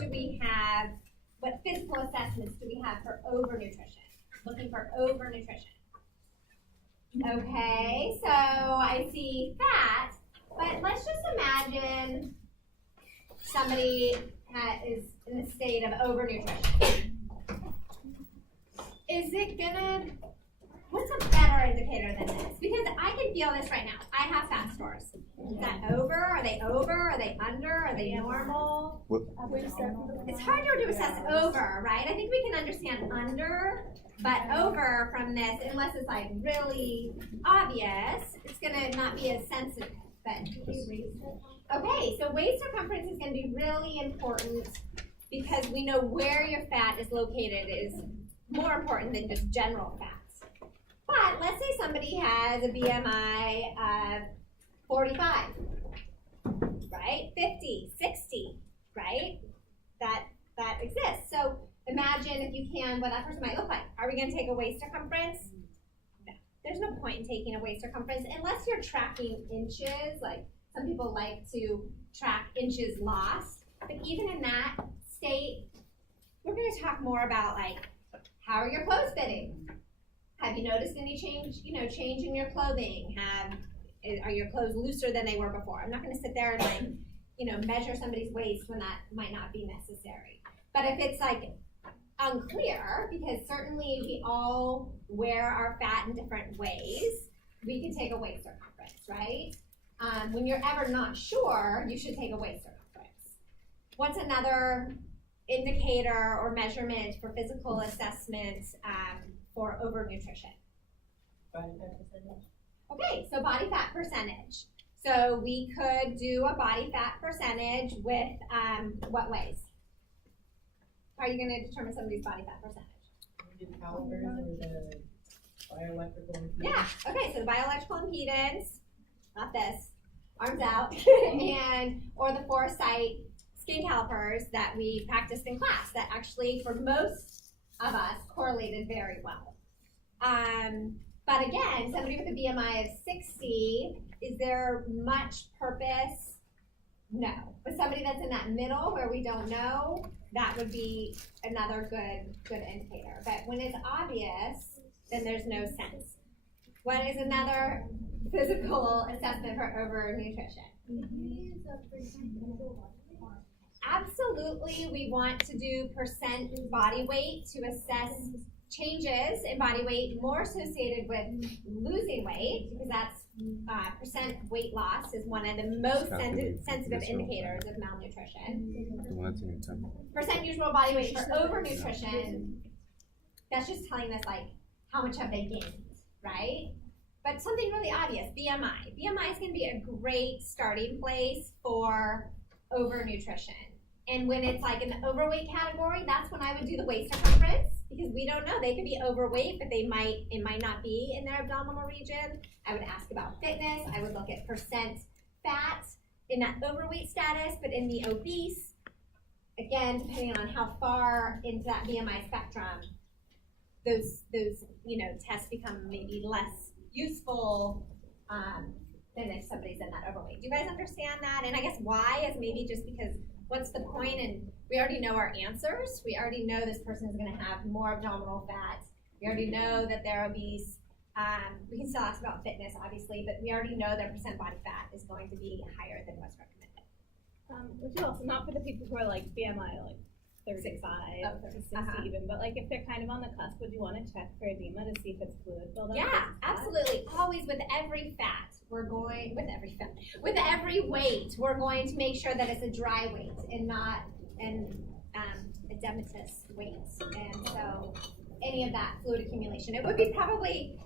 do we have, what physical assessments do we have for overnutrition? Looking for overnutrition. Okay, so I see fat, but let's just imagine somebody is in a state of overnutrition. Is it gonna, what's a better indicator than this? Because I can feel this right now. I have fat stores. Is that over? Are they over? Are they under? Are they normal? It's harder to assess over, right? I think we can understand under, but over from this, unless it's like really obvious, it's gonna not be as sensitive. But okay, so waist circumference is gonna be really important because we know where your fat is located is more important than just general fats. But let's say somebody has a BMI of 45, right? 50, 60, right? That exists. So imagine if you can what that person might look like. Are we going to take a waist circumference? No. There's no point in taking a waist circumference unless you're tracking inches. Like some people like to track inches lost. But even in that state, we're going to talk more about like how are your clothes fitting? Have you noticed any change in your clothing? Are your clothes looser than they were before? I'm not going to sit there and like, measure somebody's waist when that might not be necessary. But if it's like unclear, because certainly we all wear our fat in different ways, we can take a waist circumference, right? When you're ever not sure, you should take a waist circumference. What's another indicator or measurement for physical assessment for overnutrition? Body fat percentage. Okay, so body fat percentage. So we could do a body fat percentage with what ways? How are you going to determine somebody's body fat percentage? We do calipers or the bioelectrical impedance. Yeah, okay, so the bioelectrical impedance, not this, arms out, or the Foresight skin calipers that we practiced in class that actually, for most of us, correlated very well. But again, somebody with a BMI of 60, is there much purpose? No. But somebody that's in that middle where we don't know, that would be another good indicator. But when it's obvious, then there's no sense. What is another physical assessment for overnutrition? Absolutely, we want to do percent body weight to assess changes in body weight more associated with losing weight, because that's percent weight loss is one of the most sensitive indicators of malnutrition. Percent usual body weight for overnutrition, that's just telling us like how much have they gained, right? But something really obvious, BMI. BMI is going to be a great starting place for overnutrition. And when it's like in the overweight category, that's when I would do the waist circumference, because we don't know. They could be overweight, but it might not be in their abdominal region. I would ask about fitness. I would look at percent fat in that overweight status, but in the obese, again, depending on how far into that BMI spectrum, those tests become maybe less useful than if somebody's in that overweight. Do you guys understand that? And I guess why is maybe just because what's the point? And we already know our answers. We already know this person is going to have more abdominal fat. We already know that they're obese. We can still ask about fitness, obviously, but we already know their percent body fat is going to be higher than what's recommended. Which is also not for the people who are like BMI like 35 to 60 even, but like if they're kind of on the cusp, would you want to check for edema to see if it's fluid buildup? Yeah, absolutely. Always with every fat, with every weight, we're going to make sure that it's a dry weight and not an edematous weight. And so any of that fluid accumulation, it would be probably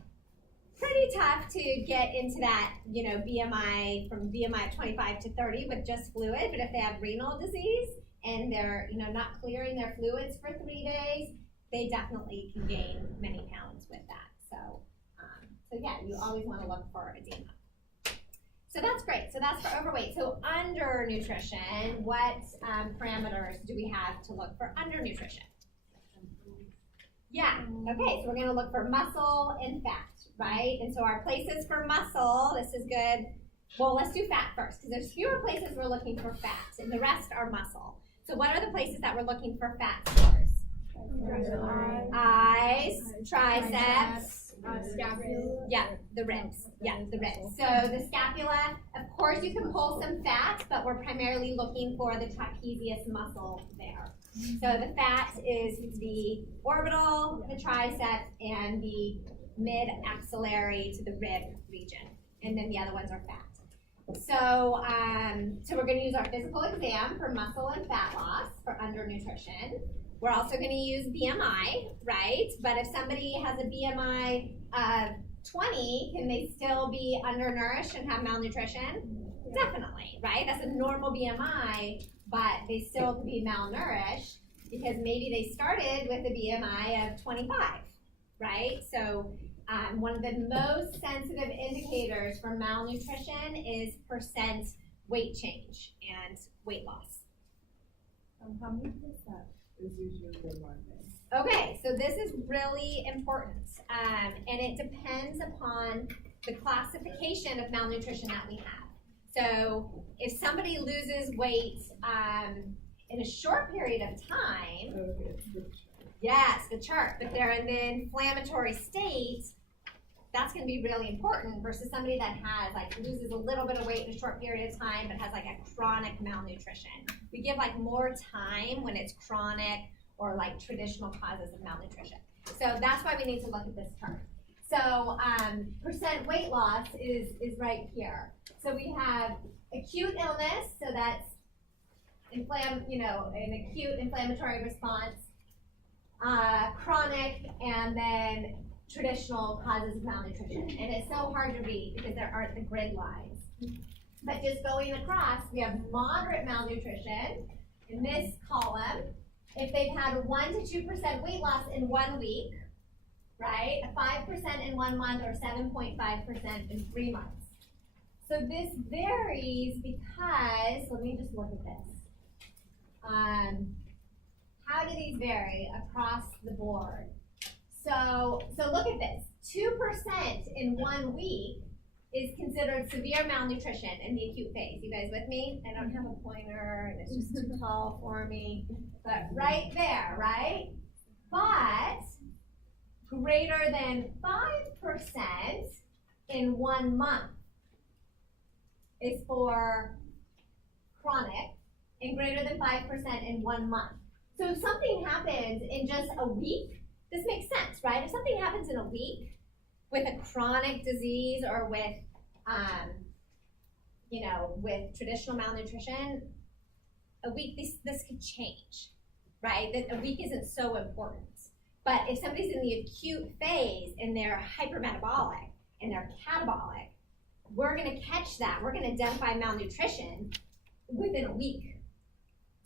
pretty tough to get into that, BMI from BMI of 25 to 30 with just fluid. But if they have renal disease and they're, not clearing their fluids for 3 days, they definitely can gain many pounds with that. So yeah, you always want to look for edema. So that's great. So that's for overweight. So undernutrition, what parameters do we have to look for undernutrition? Yeah, okay, so we're going to look for muscle and fat, right? And so our places for muscle, this is good. Well, let's do fat first, because there's fewer places we're looking for fat, and the rest are muscle. So So what are the places that we're looking for fat stores? Eyes, triceps, Scapula. yeah, the ribs. Yeah, the ribs. So the scapula, of course you can pull some fat, but we're primarily looking for the trapezius muscle there. So the fat is the orbital, the triceps, and the mid-axillary to the rib region. And then the other ones are fat. So, so we're going to use our physical exam for muscle and fat loss for undernutrition. We're also going to use BMI, right? But if somebody has a BMI of 20, can they still be undernourished and have malnutrition? Yeah. Definitely, right? That's a normal BMI, but they still could be malnourished because maybe they started with a BMI of 25, right? So one of the most sensitive indicators for malnutrition is percent weight change and weight loss. How many percent is usually the market? Okay, so this is really important, and it depends upon the classification of malnutrition that we have. So if somebody loses weight in a short period of time, yes, the chart, but they're in the inflammatory state, that's going to be really important versus somebody that has like loses a little bit of weight in a short period of time but has like a chronic malnutrition. We give like more time when it's chronic or like traditional causes of malnutrition. So that's why we need to look at this chart. So percent weight loss is right here. So we have acute illness, so that's an acute inflammatory response, chronic, and then traditional causes of malnutrition. And it's so hard to read because there aren't the grid lines. But just going across, we have moderate malnutrition in this column. If they've had 1 to 2% weight loss in 1 week, right? 5% in 1 month or 7.5% in 3 months. So this varies because, let me just look at this. How do these vary across the board? So look at this. 2% in 1 week is considered severe malnutrition in the acute phase. You guys with me? I don't have a pointer and it's just too tall for me. But right there, right? But greater than 5% in 1 month is for chronic, and greater than 5% in 1 month. So if something happens in just a week, this makes sense, right? If something happens in a week with a chronic disease or with, with traditional malnutrition, a week, this could change, right? That a week isn't so important. But if somebody's in the acute phase and they're hypermetabolic and they're catabolic, we're gonna catch that. We're gonna identify malnutrition within a week.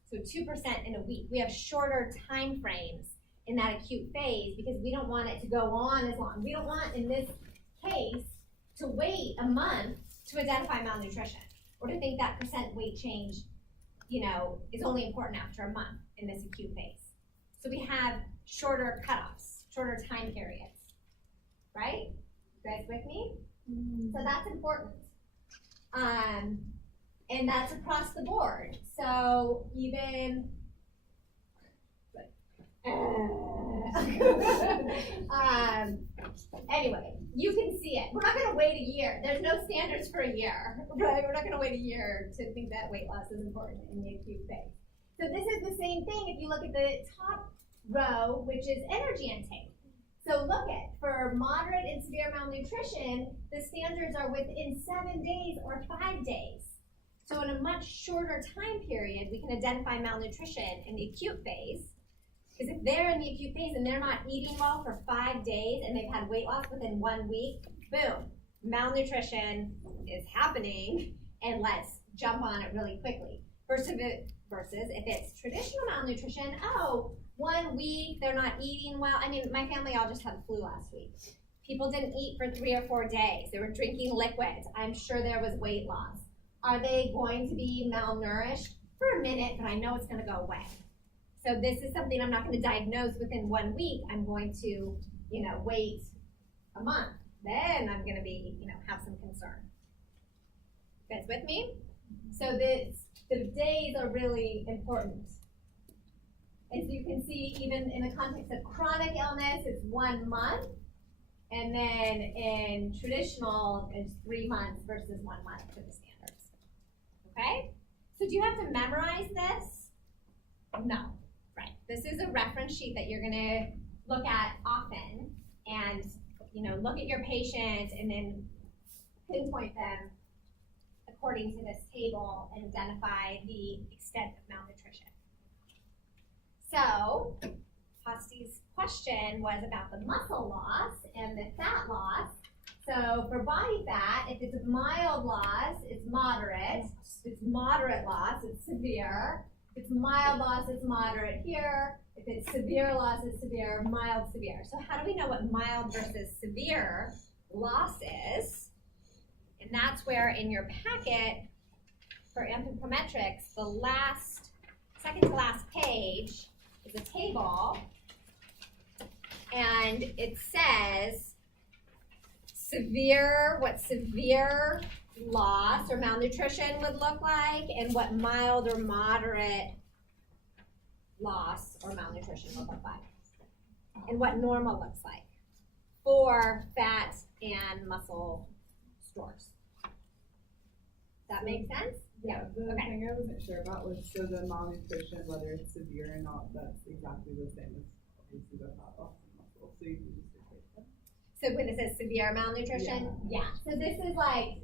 So 2% in a week. We have shorter time frames in that acute phase because we don't want it to go on as long. We don't want, in this case, to wait a month to identify malnutrition or to think that percent weight change, is only important after a month in this acute phase. So we have shorter cutoffs, shorter time periods, right? You guys with me? Mm-hmm. So that's important. And that's across the board. So even anyway, you can see it. We're not going to wait a year. There's no standards for a year, right? We're not going to wait a year to think that weight loss is important in the acute phase. So this is the same thing if you look at the top row, which is energy intake. So look at, for moderate and severe malnutrition, the standards are within 7 days or 5 days. So in a much shorter time period, we can identify malnutrition in the acute phase. Because if they're in the acute phase and they're not eating well for 5 days and they've had weight loss within 1 week, boom, malnutrition is happening and let's jump on it really quickly. Versus if it's traditional malnutrition, 1 week, they're not eating well. I mean, my family all just had the flu last week. People didn't eat for 3 or 4 days. They were drinking liquids. I'm sure there was weight loss. Are they going to be malnourished? For a minute, but I know it's going to go away. So this is something I'm not going to diagnose within 1 week. I'm going to, wait a month. Then I'm going to be, have some concern. You guys with me? So the days are really important. And so you can see even in the context of chronic illness, it's 1 month. And then in traditional, it's 3 months versus 1 month for the standards. Okay? So do you have to memorize this? No. Right. This is a reference sheet that you're going to look at often and, look at your patient and then pinpoint them according to this table and identify the extent of malnutrition. So, Hosty's question was about the muscle loss and the fat loss. So for body fat, if it's a mild loss, it's moderate. If it's moderate loss, it's severe. If it's mild loss, it's moderate here. If it's severe loss, it's severe, mild, severe. So how do we know what mild versus severe loss is? And that's where in your packet for anthropometrics, the second to last page is a table. And it says what severe loss or malnutrition would look like, and what mild or moderate loss or malnutrition would look like, and what normal looks like for fat and muscle stores. Does that make sense? Yeah, the Okay. thing I wasn't sure about was, so the malnutrition, whether it's severe or not, that's exactly the same as obviously the fat loss and muscle, so you can just equate them. So when it says severe malnutrition, yeah. So this is like,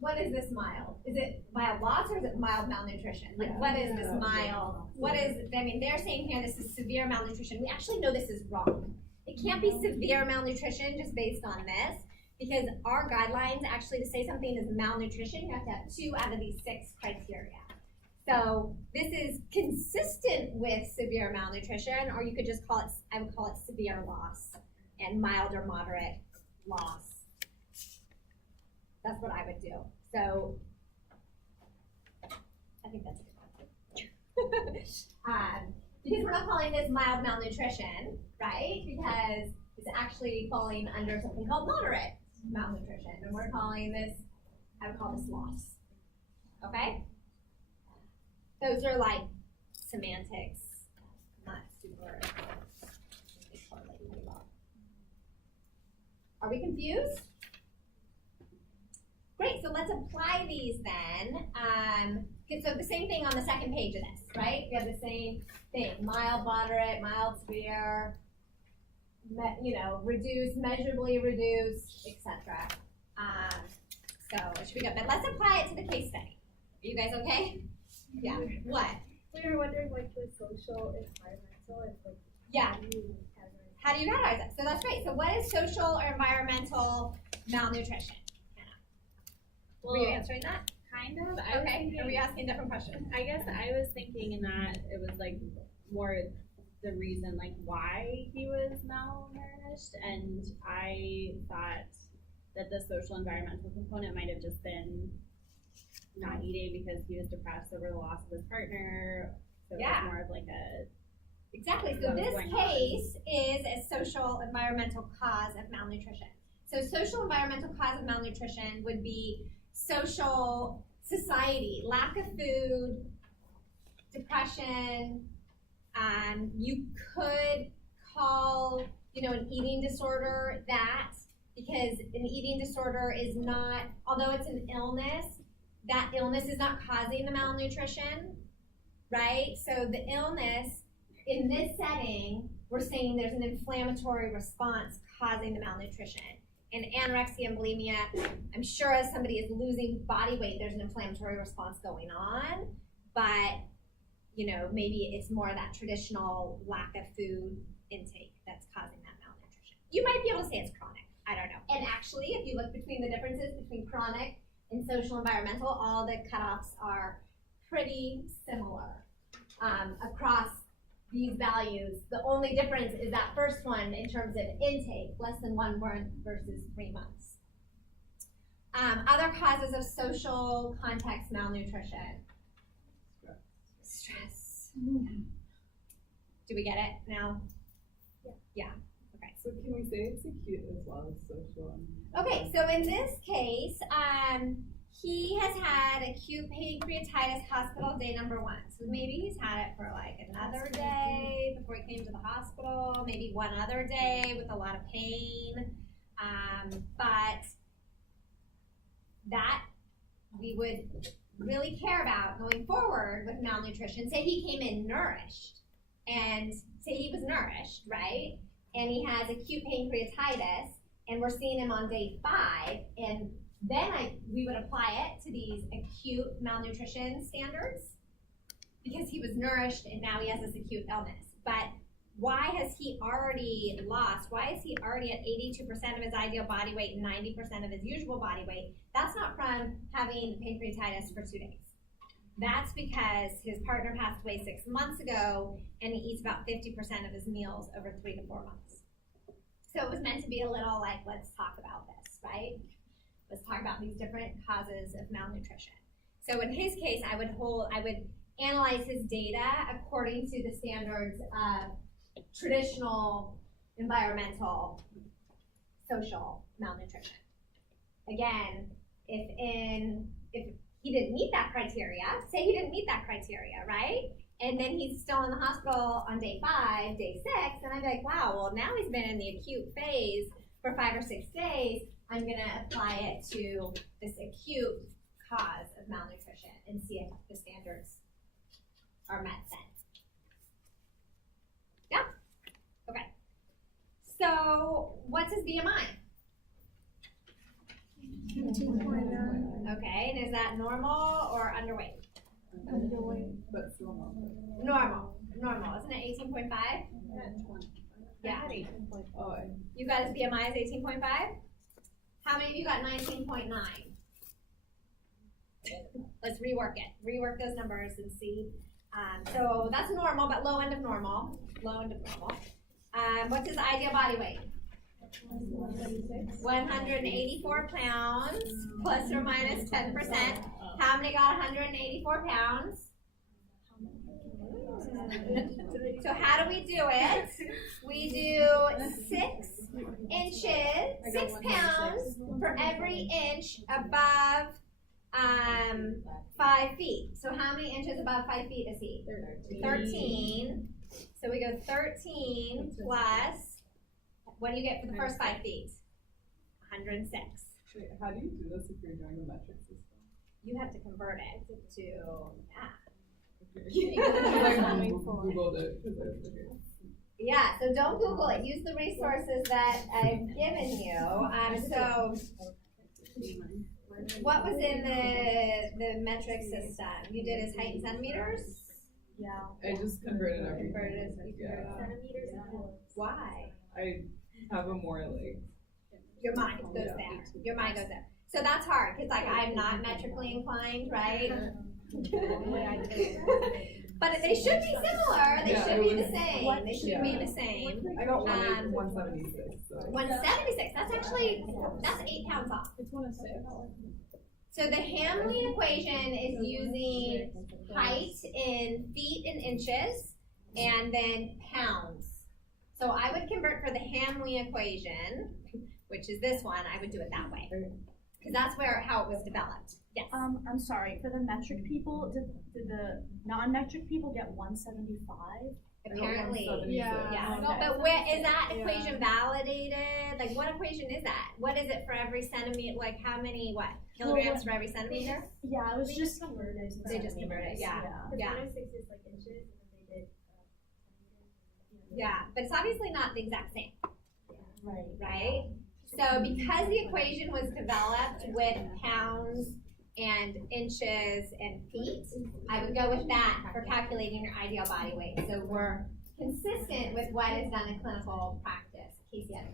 what is this mild? Is it mild loss or is it mild malnutrition? Like, Yeah. what is this mild? What is, they're saying here this is severe malnutrition. We actually know this is wrong. It can't be severe malnutrition just based on this, because our guidelines actually, to say something is malnutrition, you have to have 2 out of these 6 criteria. So this is consistent with severe malnutrition, or you could just call it, I would call it severe loss and mild or moderate loss. That's what I would do. So I think that's a good one. Because we're not calling this mild malnutrition, right? Because it's actually falling under something called moderate malnutrition. And we're calling this, I would call this loss. Okay? Those are like semantics, not super correlated. Are we confused? Great, so let's apply these then. So the same thing on the second page of this, right? We have the same thing, mild, moderate, mild, severe, reduce, measurably reduce, etc. So it should be good, but let's apply it to the case study. Are you guys okay? Yeah, what? We were wondering, like, the social, environmental, and like, Yeah. How do you categorize it? So that's great. So what is social or environmental malnutrition? Hannah, were you answering that? kind of. I was Okay, thinking, are we asking different questions? I guess I was thinking in that it was like more the reason like why he was malnourished, and I thought that the social environmental component might have just been not eating because he was depressed over the loss of his partner. So it was more of like a Exactly. So this case is a social environmental cause of malnutrition. So social environmental cause of malnutrition would be social society, lack of food, depression. You could call, an eating disorder that, because an eating disorder is not, although it's an illness, that illness is not causing the malnutrition, right? So the illness, in this setting, we're saying there's an inflammatory response causing the malnutrition. In anorexia and bulimia, I'm sure as somebody is losing body weight, there's an inflammatory response going on, but maybe it's more that traditional lack of food intake that's causing that malnutrition. You might be able to say it's chronic, I don't know. And actually, if you look between the differences between chronic and social environmental, all the cutoffs are pretty similar across these values. The only difference is that first one in terms of intake, less than 1 month versus 3 months. Other causes of social context malnutrition. Stress. Do we get it now? Yeah. Okay. So can we say it's acute as well as social? Okay, so in this case, he has had acute pancreatitis hospital day number 1. So maybe he's had it for like another day before he came to the hospital, maybe one other day with a lot of pain. But that we would really care about going forward with malnutrition. Say he came in nourished, and say he was nourished, right? And he has acute pancreatitis, and we're seeing him on day 5, and then we would apply it to these acute malnutrition standards because he was nourished and now he has this acute illness. But why has he already lost? Why is he already at 82% of his ideal body weight and 90% of his usual body weight? That's not from having pancreatitis for 2 days. That's because his partner passed away 6 months ago and he eats about 50% of his meals over 3 to 4 months. So it was meant to be a little like, let's talk about this, right? Let's talk about these different causes of malnutrition. So in his case, I would analyze his data according to the standards of traditional, environmental, social malnutrition. Again, if he didn't meet that criteria, say he didn't meet that criteria, right? And then he's still in the hospital on day 5, day 6, and I'd be like, wow, well now he's been in the acute phase for 5 or 6 days. I'm gonna apply it to this acute cause of malnutrition and see if the standards are met then. Yeah? Okay. So what's his BMI? 18.9. Okay, and is that normal or underweight? Underweight, but still normal. Normal, isn't it 18.5? Yeah. Oh, You got his BMI is 18.5? How many of you got 19.9? Let's rework it. Rework those numbers and see. So that's normal, but low end of normal. Low end of normal. What's his ideal body weight? 184 pounds, plus or minus 10%. How many got 184 pounds? So how do we do it? We do 6 inches, 6 pounds for every inch above 5 feet. So how many inches above 5 feet is he? 13. So we go 13 plus, what do you get for the first 5 feet? 106. wait, how do you do this if you're doing a metric system? You have to convert it to, yeah. I Googled it because I was looking. Yeah, so don't Google it. Use the resources that I've given you. So what was in the metric system? You did his height in centimeters? Yeah. I just converted everything. Centimeters. Why? I have a more like. Your mind goes there. Your mind goes there. So that's hard, because like I'm not metrically inclined, right? But they should be similar. They should be the same. They should be the same. I got 176. So. 176. That's 8 pounds off. It's 106. So the Hamley equation is using height in feet and inches, and then pounds. So I would convert for the Hamley equation, which is this one. I would do it that way, because that's how it was developed. Yes. I'm sorry, for the metric people, did the non-metric people get 175? Apparently. Yeah. Okay. But where is that equation validated? Like, what equation is that? What is it for every centimeter? Like, how many kilograms for every centimeter? Yeah, it was just converted. They just converted. Yeah. Yeah. 106 is like inches, and then they did. Yeah. But it's obviously not the exact same. right. Right? So because the equation was developed with pounds and inches and feet, I would go with that for calculating your ideal body weight. So we're consistent with what is done in clinical practice. Casey, I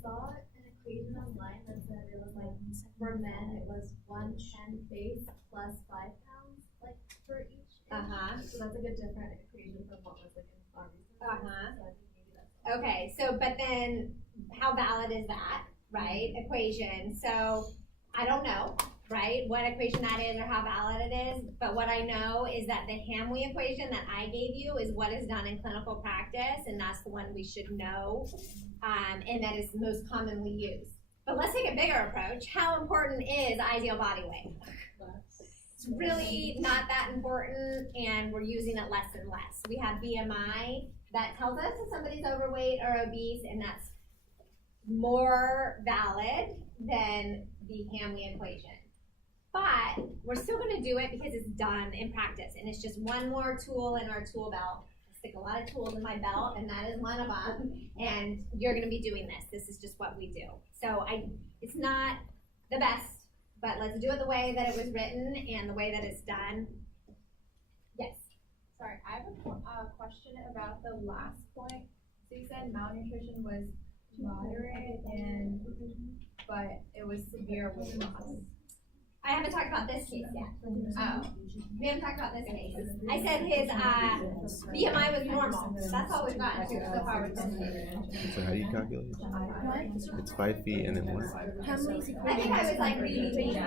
saw an equation online that said it was like for men it was 110 base plus 5 pounds like for each inch. So that's like a different equation from what was like in our research. So I think maybe that's Okay, so but then how valid is that, right? Equation. So I don't know, right, what equation that is or how valid it is, but what I know is that the Hamley equation that I gave you is what is done in clinical practice, and that's the one we should know, and that is most commonly used. But let's take a bigger approach. How important is ideal body weight? It's really not that important, and we're using it less and less. We have BMI that tells us if somebody's overweight or obese, and that's more valid than the Hamley equation. But we're still going to do it because it's done in practice, and it's just one more tool in our tool belt. I stick a lot of tools in my belt, and that is one of them. And you're going to be doing this. This is just what we do. So it's not the best, but let's do it the way that it was written and the way that it's done. Yes. Sorry, I have a question about the last point. So you said malnutrition was moderate but it was severe weight loss. I haven't talked about this case yet. Oh. We haven't talked about this case. I said his BMI was normal. That's all we've gotten to so far with this. So how do you calculate it? It's 5 feet and then what? I think I was like reading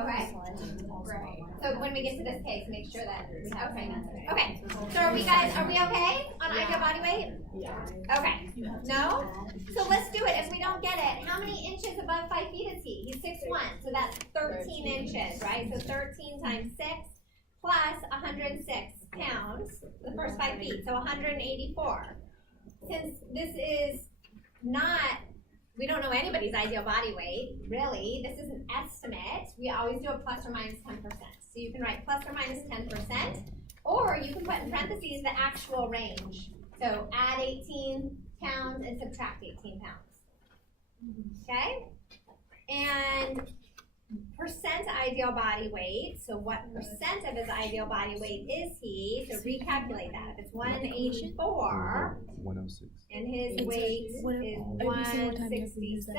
okay. Right. So when we get to this case, make sure that we have okay. So are we okay on ideal body weight? Yeah. Okay. No? So let's do it. If we don't get it, how many inches above 5 feet is he? He's 6'1", so that's 13 inches, right? So 13 times 6 plus 106 pounds, the first 5 feet, so 184. Since this is not, we don't know anybody's ideal body weight, really. This is an estimate. We always do a plus or minus 10%. So you can write plus or minus 10%, or you can put in parentheses the actual range. So add 18 pounds and subtract 18 pounds. Okay? And percent ideal body weight. So what percent of his ideal body weight is he? So recalculate that. If it's 184, 106. and his weight is 167.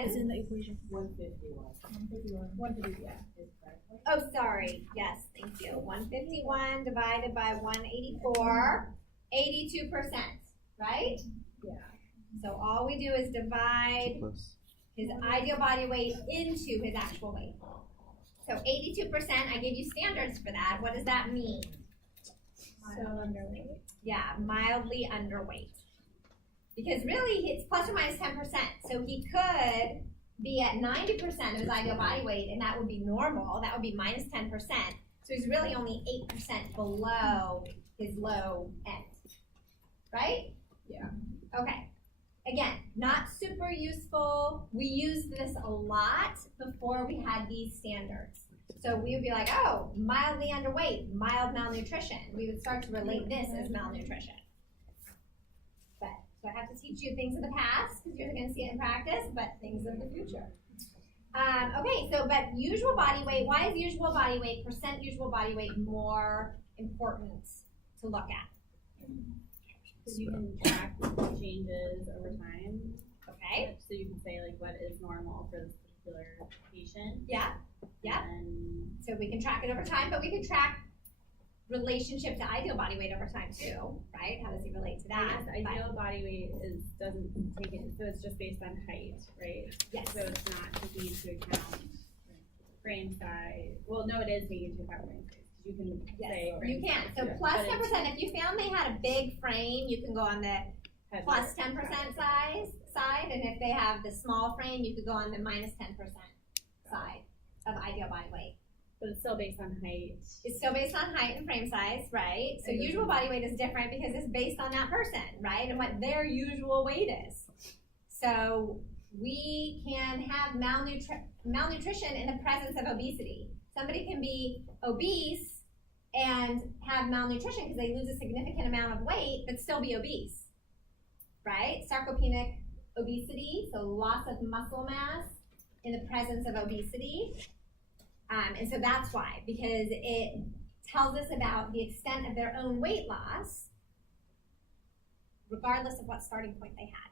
It's in the equation. 151, yeah. Oh, sorry. Yes, thank you. 151 divided by 184, 82%, right? Yeah. So all we do is divide Plus. his ideal body weight into his actual weight. So 82%, I gave you standards for that. What does that mean? So underweight. Yeah, mildly underweight. Because really, it's plus or minus 10%. So he could be at 90% of his ideal body weight, and that would be normal. That would be minus 10%. So he's really only 8% below his low end. Right? Yeah. Okay. Again, not super useful. We used this a lot before we had these standards. So we would be like, oh, mildly underweight, mild malnutrition. We would start to relate this as malnutrition. But, so I have to teach you things in the past, because you're going to see it in practice, but things of the future. Okay, so, but usual body weight, why is usual body weight, percent usual body weight more important to look at? Because you can track changes over time. Okay. So you can say like what is normal for this particular patient. Yeah. Yeah. And So we can track it over time, but we can track relationship to ideal body weight over time too, right? How does he relate to I that? guess ideal body weight doesn't take it, so it's just based on height, right? Yes. So it's not taking into account frame size. Well, no, it is taking into account frame size. You can say Yes, frame you can. size, So yeah. plus But 10%, if you found they had a big frame, you can go on the it's plus 10% side, and if they have the small frame, you could go on the minus 10% side of ideal body weight. But it's still based on height. It's still based on height and frame size, right? So usual body weight is different because it's based on that person, right? And what their usual weight is. So we can have malnutrition in the presence of obesity. Somebody can be obese and have malnutrition because they lose a significant amount of weight, but still be obese, right? Sarcopenic obesity, so loss of muscle mass in the presence of obesity. And so that's why, because it tells us about the extent of their own weight loss, regardless of what starting point they had.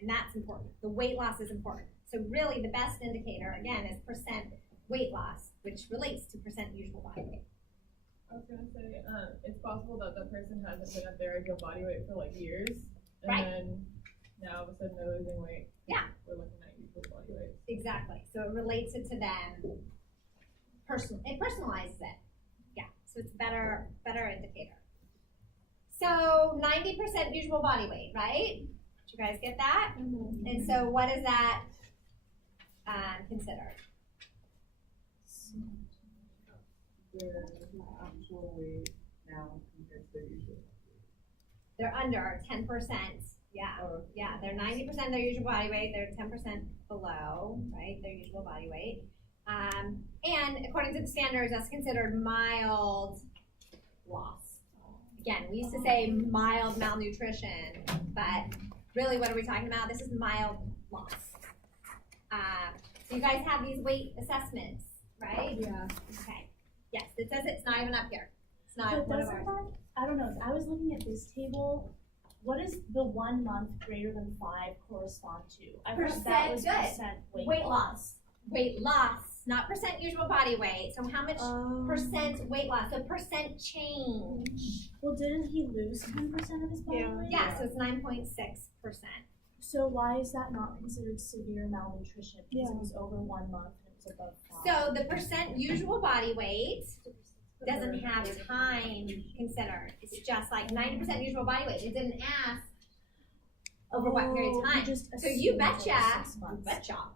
And that's important. The weight loss is important. So really the best indicator, again, is percent weight loss, which relates to percent usual body weight. I was gonna say, it's possible that the person hasn't been at their ideal body weight for like years, and Right. then now all of a sudden they're losing weight. Yeah. We're looking at usual body weight. Exactly. So it relates it to them. It personalizes it. Yeah. So it's a better indicator. So 90% usual body weight, right? Did you guys get that? And so what is that considered? Their actual weight now compared to their usual. They're under 10%. Yeah. Oh, Yeah, they're 90% their usual body weight, they're 10% below, right, their usual body weight. And according to the standards, that's considered mild loss. Again, we used to say mild malnutrition, but really what are we talking about? This is mild loss. So you guys have these weight assessments, right? yeah. Okay. Yes, it says it's not even up here. It's not But one of doesn't ours. that, I don't know, I was looking at this table, what does the 1 month greater than 5 correspond to? I thought that was Percent, good. percent Weight loss. Weight loss, not percent usual body weight. So how much percent weight loss? So percent change. Well, didn't he lose 10% of his body weight? Yeah, so it's 9.6%. So why is that not considered severe malnutrition? Because it was over 1 month and it was above 5. So the percent usual body weight doesn't have time considered. It's just like 90% usual body weight. It didn't ask over what period of time. So you betcha,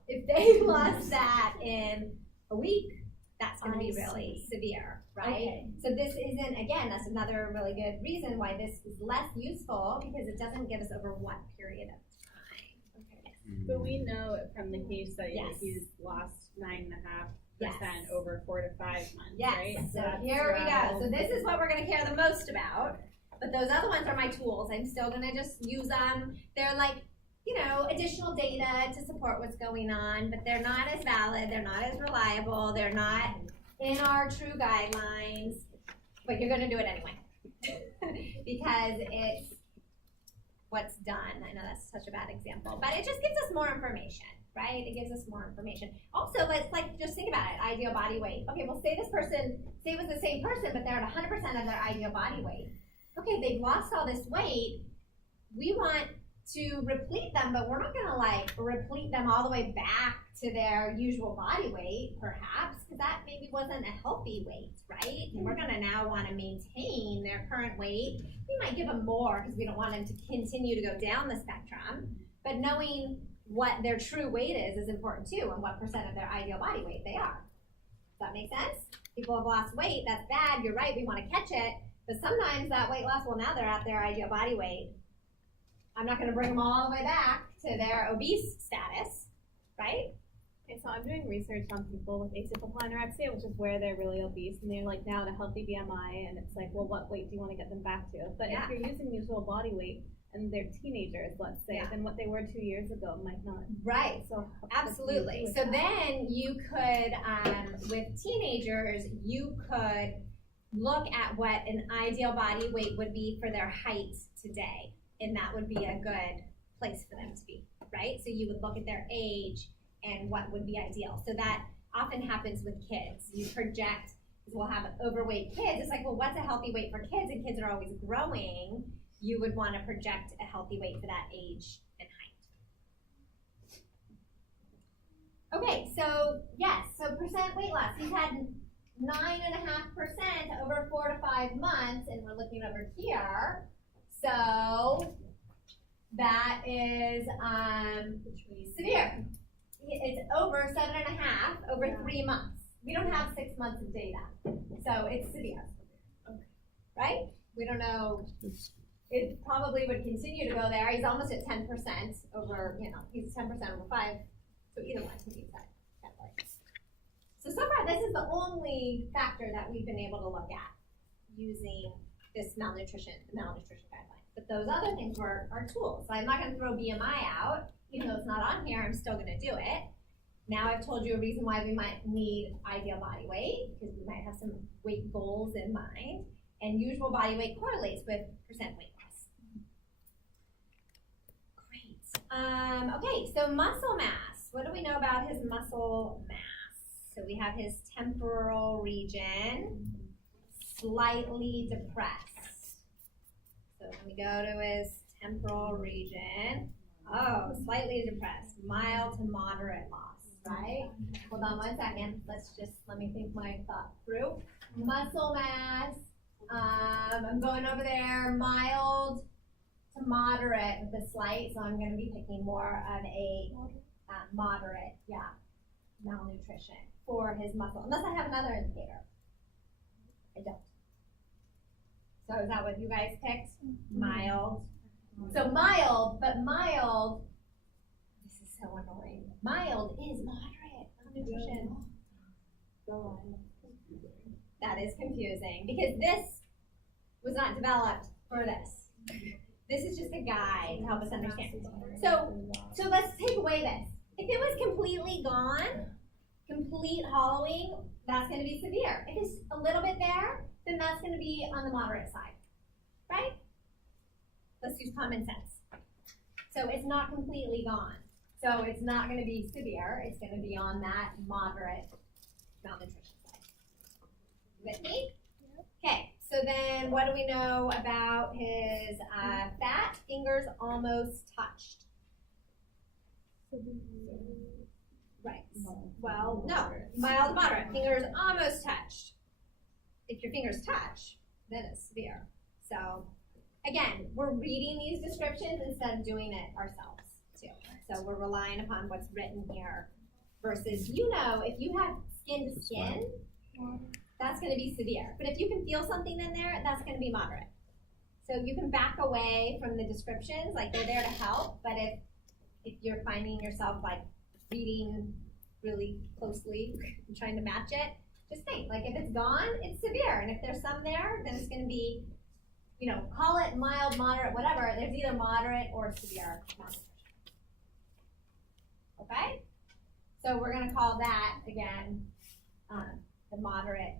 if they lost that in a week, that's going to be really severe, right? Okay. So this isn't, again, that's another really good reason why this is less useful, because it doesn't give us over what period of time. Okay. But we know from the case study that Yes. he's lost 9.5% Yes. over 4 to 5 months, Yes, right? so that's here we go. around- So this is what we're gonna care the most about. But those other ones are my tools. I'm still gonna just use them. They're like, you know, additional data to support what's going on, but they're not as valid, they're not as reliable, they're not in our true guidelines, but you're gonna do it anyway. Because it's what's done. I know that's such a bad example, but it just gives us more information, right? It gives us more information. Also, let's just think about it, ideal body weight. Okay, well say it was the same person, but they're at 100% of their ideal body weight. Okay, they've lost all this weight. We want to replete them, but we're not gonna replete them all the way back to their usual body weight, perhaps, because that maybe wasn't a healthy weight, right? And we're gonna now wanna maintain their current weight. We might give them more because we don't want them to continue to go down the spectrum, but knowing what their true weight is important too, and what percent of their ideal body weight they are. Does that make sense? People have lost weight, that's bad, you're right, we wanna catch it. But sometimes that weight loss, well, now they're at their ideal body weight. I'm not going to bring them all the way back to their obese status, right? Okay, so I'm doing research on people with atypical anorexia, which is where they're really obese and they're like now at a healthy BMI, and it's like, well, what weight do you want to get them back to? But Yeah. if you're using usual body weight and they're teenagers, let's say, Yeah. then what they were 2 years ago might not. Right. So Absolutely. So then you could, with teenagers, you could look at what an ideal body weight would be for their height today. And that would be a good place for them to be, right? So you would look at their age and what would be ideal. So that often happens with kids. You project, we'll have overweight kids. It's like, well, what's a healthy weight for kids? And kids are always growing. You would want to project a healthy weight for that age and height. Okay, so yes, so percent weight loss. He's had 9.5% over 4 to 5 months, and we're looking over here. So that is severe. It's over 7.5 over 3 months. We don't have 6 months of data, so it's severe. Right? We don't know. It probably would continue to go there. He's almost at 10% over, he's 10% over 5. So either one can be that way. So far, this is the only factor that we've been able to look at using this malnutrition guideline. But those other things are tools. So I'm not going to throw BMI out. Even though it's not on here, I'm still going to do it. Now I've told you a reason why we might need ideal body weight, because we might have some weight goals in mind. And usual body weight correlates with percent weight loss. Great. Okay, so muscle mass. What do we know about his muscle mass? So we have his temporal region slightly depressed. So when we go to his temporal region, slightly depressed, mild to moderate loss, right? Hold on 1 second. Let me think my thought through. Muscle mass, I'm going over there, mild to moderate with a slight, so I'm gonna be picking more of a moderate, malnutrition for his muscle, unless I have another indicator. I don't. So is that what you guys picked? Mild. So mild, but mild, this is so annoying. Mild is moderate malnutrition. That is confusing because this was not developed for this. This is just a guide to help us understand. So let's take away this. If it was completely gone, complete hollowing, that's going to be severe. If it's a little bit there, then that's going to be on the moderate side, right? Let's use common sense. So it's not completely gone. So it's not going to be severe. It's going to be on that moderate malnutrition side. With me? Okay, so then what do we know about his fat? Fingers almost touched. Right. Well, no. Mild to moderate. Fingers almost touched. If your fingers touch, then it's severe. So, again, we're reading these descriptions instead of doing it ourselves, too. So we're relying upon what's written here versus, if you have skin to skin, that's going to be severe. But if you can feel something in there, that's going to be moderate. So you can back away from the descriptions, like they're there to help, but if you're finding yourself like reading really closely and trying to match it, just think, like if it's gone, it's severe. And if there's some there, then it's going to be, call it mild, moderate, whatever. There's either moderate or severe malnutrition. Okay? So we're going to call that, again, the moderate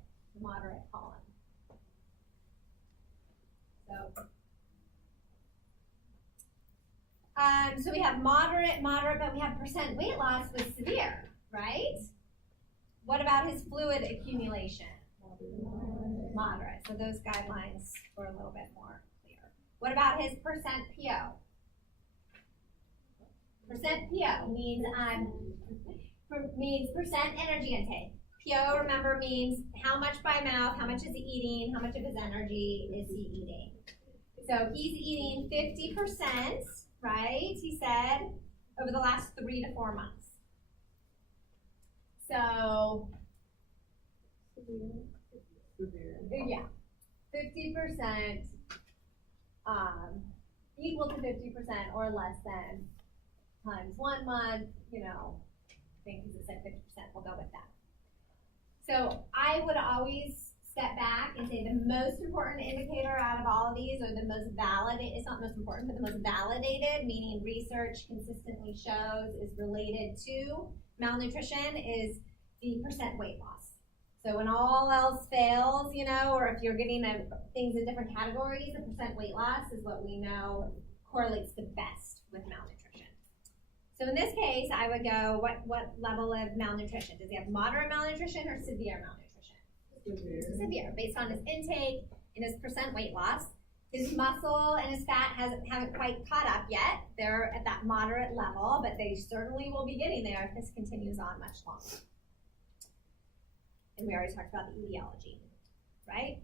column. So we have moderate, but we have percent weight loss with severe, right? What about his fluid accumulation? Moderate. So those guidelines were a little bit more clear. What about his percent PO? Percent PO means percent energy intake. PO, remember, means how much by mouth, how much is he eating, how much of his energy is he eating. So he's eating 50%, right, he said, over the last 3 to 4 months. So, yeah, 50% equal to 50% or less than times 1 month, I think because it said 50%, we'll go with that. So I would always step back and say the most important indicator out of all of these, or the most validated, it's not most important, but the most validated, meaning research consistently shows is related to malnutrition, is the percent weight loss. So when all else fails, or if you're getting things in different categories, the percent weight loss is what we know correlates the best with malnutrition. So in this case, I would go, what level of malnutrition? Does he have moderate malnutrition or severe malnutrition? Severe, based on his intake and his percent weight loss. His muscle and his fat haven't quite caught up yet. They're at that moderate level, but they certainly will be getting there if this continues on much longer. And we already talked about the etiology, right?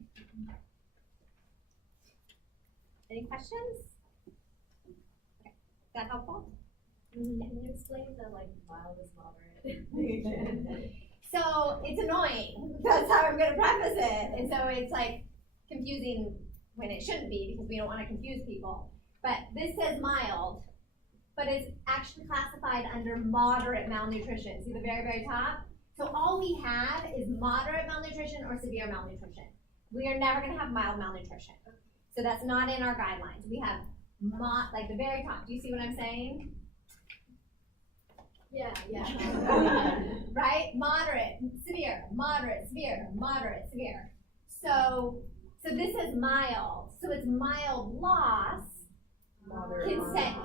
Any questions? Okay. Is that helpful? Can you explain the mild is moderate? So it's annoying. That's how I'm going to preface it. And so it's confusing when it shouldn't be because we don't want to confuse people. But this says mild, but it's actually classified under moderate malnutrition. See the very, very top? So all we have is moderate malnutrition or severe malnutrition. We are never going to have mild malnutrition. So that's not in our guidelines. We have the very top. Do you see what I'm saying? Yeah. Right? Moderate, severe, moderate, severe, moderate, severe. So this is mild. So it's mild loss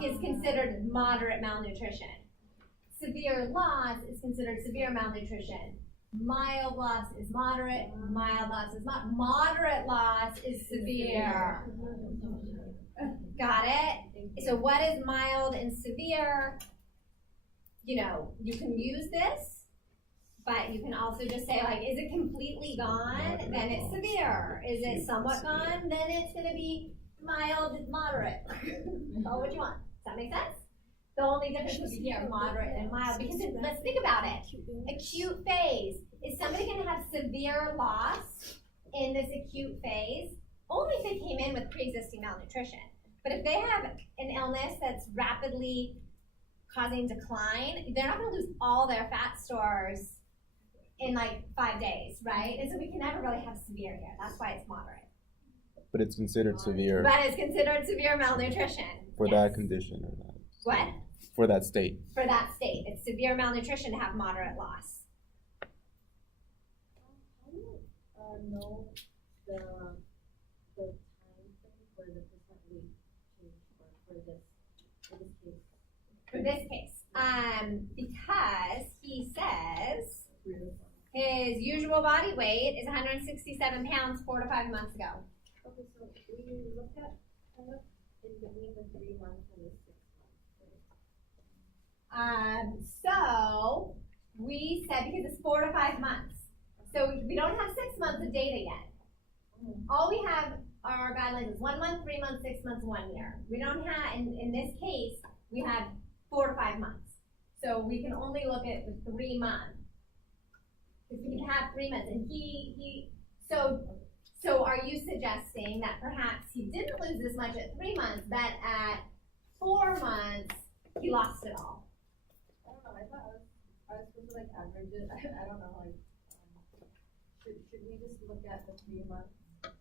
is considered moderate malnutrition. Severe loss is considered severe malnutrition. Mild loss is moderate. Mild loss is not. Moderate loss is severe. Got it? So what is mild and severe? You can use this, but you can also just say, is it completely gone? Then it's severe. Is it somewhat gone? Then it's going to be mild, moderate. Call it what you want. Does that make sense? The only difference would be here, moderate and mild, because let's think about it. Acute phase. Is somebody gonna have severe loss in this acute phase? Only if they came in with pre-existing malnutrition. But if they have an illness that's rapidly causing decline, they're not gonna lose all their fat stores in like 5 days, right? And so we can never really have severe here. That's why it's moderate. But it's considered severe But it's considered severe malnutrition. for Yes. that condition or not? What? For that state. For that state. It's severe malnutrition to have moderate loss. How do you know the time frame for the percent weight change for this case? For this case. Because he says his usual body weight is 167 pounds 4 to 5 months ago. Okay, so we looked at kind of in between the 3 months and the 6 months, right? So we said because it's 4 to 5 months. So we don't have 6 months of data yet. All we have are our guidelines is 1 month, 3 months, 6 months, 1 year. We don't have, in this case, we have 4 to 5 months. So we can only look at the 3 months. Because we can have 3 months. And so are you suggesting that perhaps he didn't lose as much at 3 months, that at 4 months, he lost it all? I don't know, I thought I was supposed to like average it, I don't know, like, should we just look at the 3 months?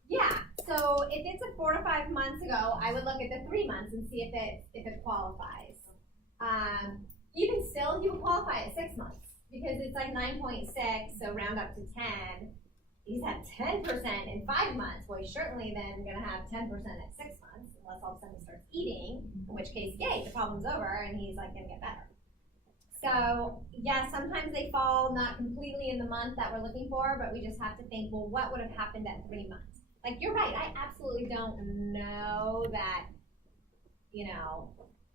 Yeah, so if it's a 4 to 5 months ago, I would look at the 3 months and see if it qualifies. Even still, you would qualify at 6 months because it's like 9.6, so round up to 10. He's had 10% in 5 months. Well, he's certainly then going to have 10% at 6 months, unless all of a sudden he starts eating, in which case, yay, the problem's over and he's like going to get better. So, yeah, sometimes they fall not completely in the month that we're looking for, but we just have to think, well, what would have happened at 3 months? Like, you're right, I absolutely don't know that, I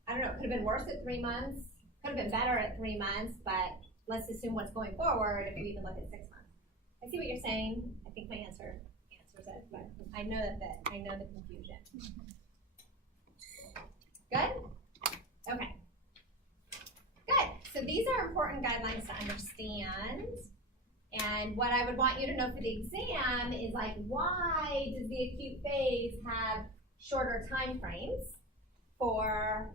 don't know, it could have been worse at 3 months, could have been better at 3 months, but let's assume what's going forward if we even look at 6 months. I see what you're saying. I think my answer answers it, but I know I know the confusion. Good? Okay. Good. So these are important guidelines to understand. And what I would want you to know for the exam is like, why does the acute phase have shorter time frames for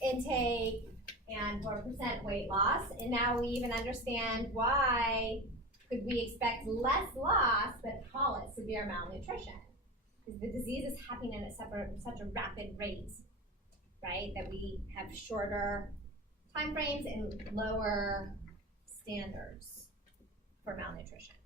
intake and for percent weight loss? And now we even understand why could we expect less loss but call it severe malnutrition? Because the disease is happening at such a rapid rate, right? That we have shorter time frames and lower standards for malnutrition.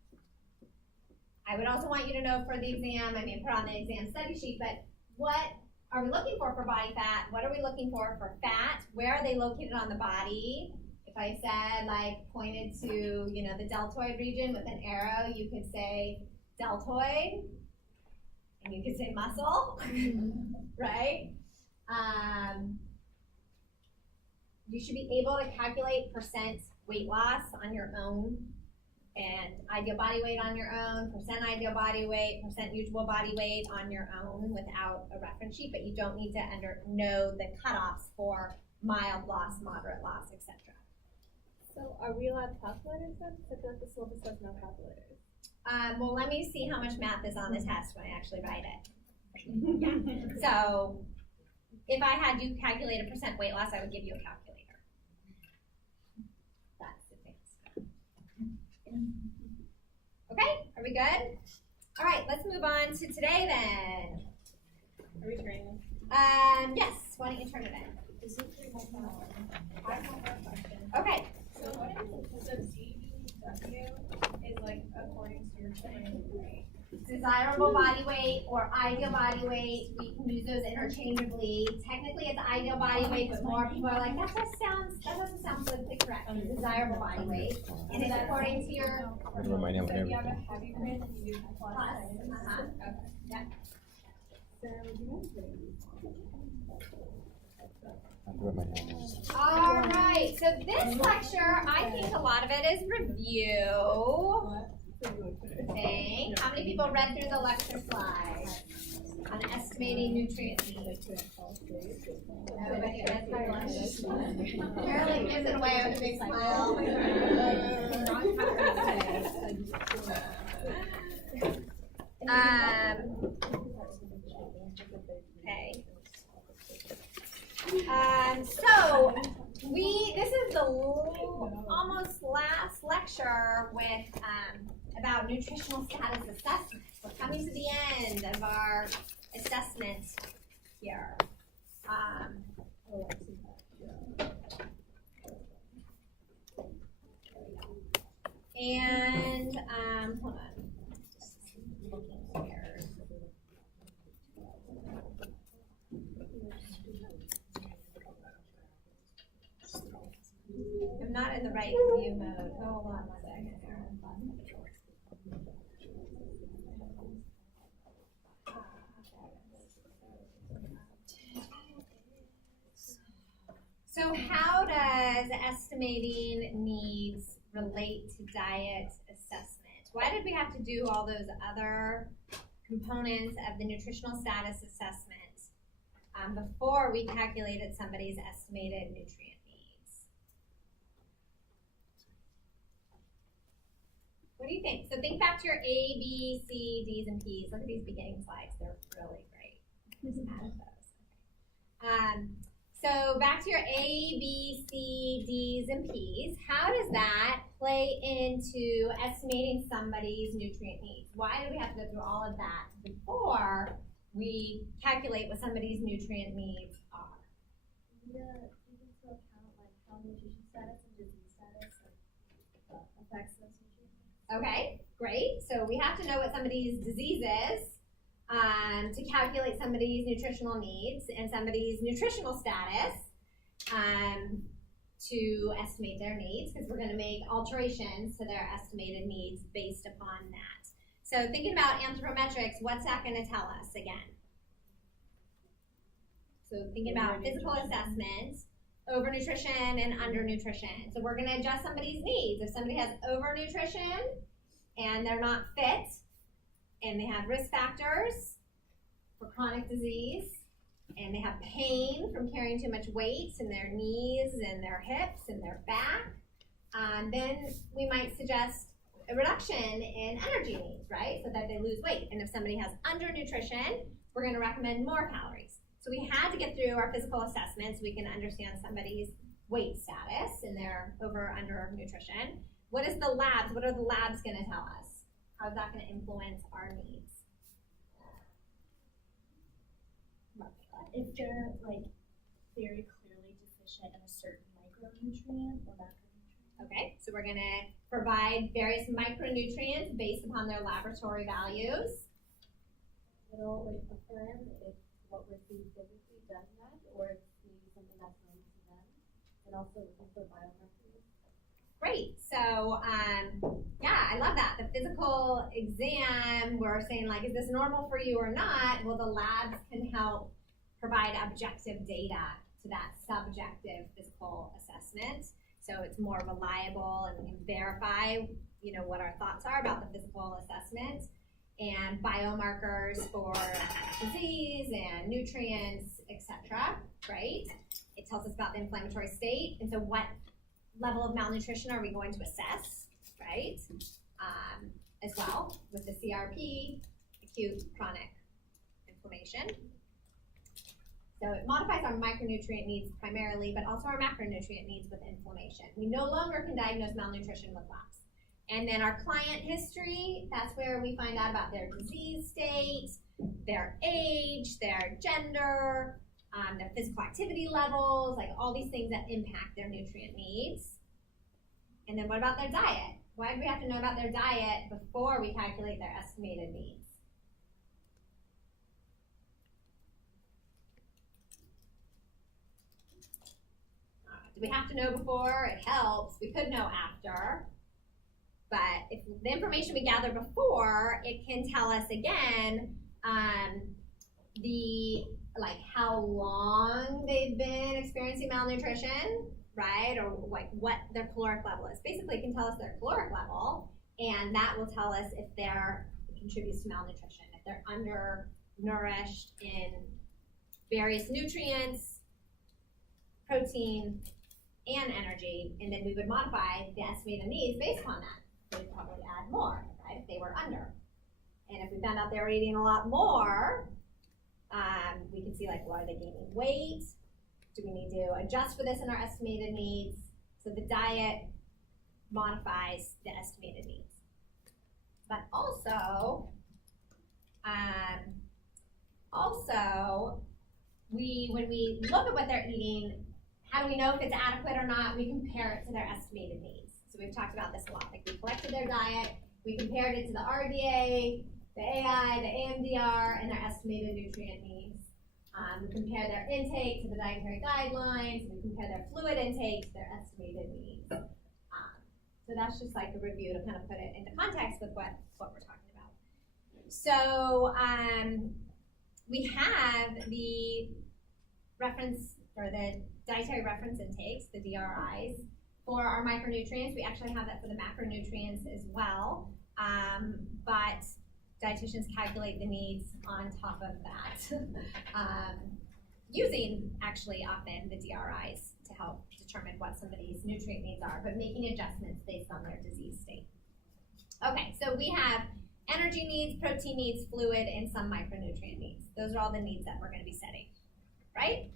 I would also want you to know for the exam, I mean, put on the exam study sheet, but what are we looking for body fat? What are we looking for fat? Where are they located on the body? If I said, like, pointed to, the deltoid region with an arrow, you could say deltoid, and you could say muscle, right? You should be able to calculate percent weight loss on your own, and ideal body weight on your own, percent ideal body weight, percent usual body weight on your own without a reference sheet, but you don't need to know the cutoffs for mild loss, moderate loss, etc. So are we allowed calculators then? Because I feel like the syllabus has no calculators. Well, let me see how much math is on the test when I actually write it. Yeah. So if I had you calculate a percent weight loss, I would give you a calculator. That's advanced. Okay, are we good? All right, let's move on to today then. Are we training? Yes, why don't you turn it in? I have one more question. Okay. So what is the DBW is like according to your training, right? Desirable body weight or ideal body weight, we can use those interchangeably. Technically, it's ideal body weight, but more people are like, that doesn't sound politically correct. Desirable body weight, and it's according to your I can remind you of So if you have everything. a heavy grade, then you do plus. plus. Okay. Yeah. I can remind you of everything. All right. So this lecture, I think a lot of it is review. Thing. How many people read through the lecture slides? on estimating nutrient needs. Carolyn gives it away with a big smile. Okay. So this is the almost last lecture with about nutritional status assessment. We're coming to the end of our assessment here. And hold on. Just looking here. I'm not in the right view mode. Hold on one second. So how does estimating needs relate to diet assessment? Why did we have to do all those other components of the nutritional status assessment before we calculated somebody's estimated nutrient needs? What do you think? So think back to your A, B, C, D's, and P's. Look at these beginning slides. They're really great. Just add those. So back to your A, B, C, D's, and P's. How does that play into estimating somebody's nutrient needs? Why do we have to go through all of that before we calculate what somebody's nutrient needs are? Yeah, take into account like how nutrition status and disease status affects those nutrient needs. Okay, great. So we have to know what somebody's disease is to calculate somebody's nutritional needs and somebody's nutritional status to estimate their needs, because we're going to make alterations to their estimated needs based upon that. So thinking about anthropometrics, what's that going to tell us again? So thinking about physical assessment, overnutrition and undernutrition. So we're going to adjust somebody's needs. If somebody has overnutrition and they're not fit and they have risk factors for chronic disease and they have pain from carrying too much weight in their knees and their hips and their back, then we might suggest a reduction in energy needs, right? So that they lose weight. And if somebody has undernutrition, we're going to recommend more calories. So we had to get through our physical assessment so we can understand somebody's weight status and their over or under nutrition. What is the labs? What are the labs going to tell us? How is that going to influence our needs? If they're like very clearly deficient in a certain micronutrient or macronutrient. Okay, so we're going to provide various micronutrients based upon their laboratory values. It'll like affirm if what we're seeing physically does that, or if maybe something that's known to them, and also looking for biomarkers. Great. So, yeah, I love that. The physical exam, we're saying, like, is this normal for you or not? Well, the labs can help provide objective data to that subjective physical assessment. So it's more reliable and we can verify, you know, what our thoughts are about the physical assessment, and biomarkers for disease and nutrients, etc. Right? It tells us about the inflammatory state, and so what level of malnutrition are we going to assess, right? As well with the CRP, acute chronic inflammation. So it modifies our micronutrient needs primarily, but also our macronutrient needs with inflammation. We no longer can diagnose malnutrition with labs. And then our client history, that's where we find out about their disease state, their age, their gender, their physical activity levels, like all these things that impact their nutrient needs. And then what about their diet? Why do we have to know about their diet before we calculate their estimated needs? Do we have to know before? It helps. We could know after. But if the information we gather before, it can tell us again how long they've been experiencing malnutrition, right? Or like what their caloric level is. Basically, it can tell us their caloric level, and that will tell us if it contributes to malnutrition. If they're under nourished in various nutrients, protein, and energy, and then we would modify the estimated needs based upon that. We'd probably add more, right, if they were under. And if we found out they were eating a lot more, we can see like, well, are they gaining weight? Do we need to adjust for this in our estimated needs? So the diet modifies the estimated needs. But also, when we look at what they're eating, how do we know if it's adequate or not? We compare it to their estimated needs. So we've talked about this a lot. Like we collected their diet, we compared it to the RDA, the AI, the AMDR, and their estimated nutrient needs. We compare their intake to the dietary guidelines. We compare their fluid intake to their estimated needs. So that's just like a review to kind of put it into context with what we're talking about. So we have the reference or the dietary reference intakes, the DRIs, for our micronutrients. We actually have that for the macronutrients as well, but dietitians calculate the needs on top of that, using actually often the DRIs to help determine what somebody's nutrient needs are, but making adjustments based on their disease state. Okay, so we have energy needs, protein needs, fluid, and some micronutrient needs. Those are all the needs that we're going to be setting, right?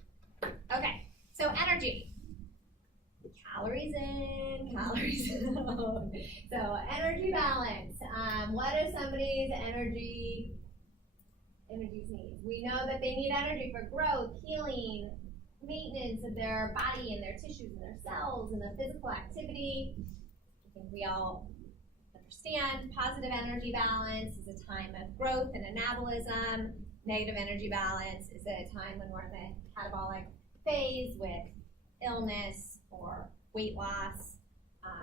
Okay, so energy. Calories in, calories out. So energy balance. What is somebody's energy needs? We know that they need energy for growth, healing, maintenance of their body and their tissues and their cells and the physical activity. I think we all understand positive energy balance is a time of growth and anabolism. Negative energy balance is a time when we're in the catabolic phase with illness or weight loss,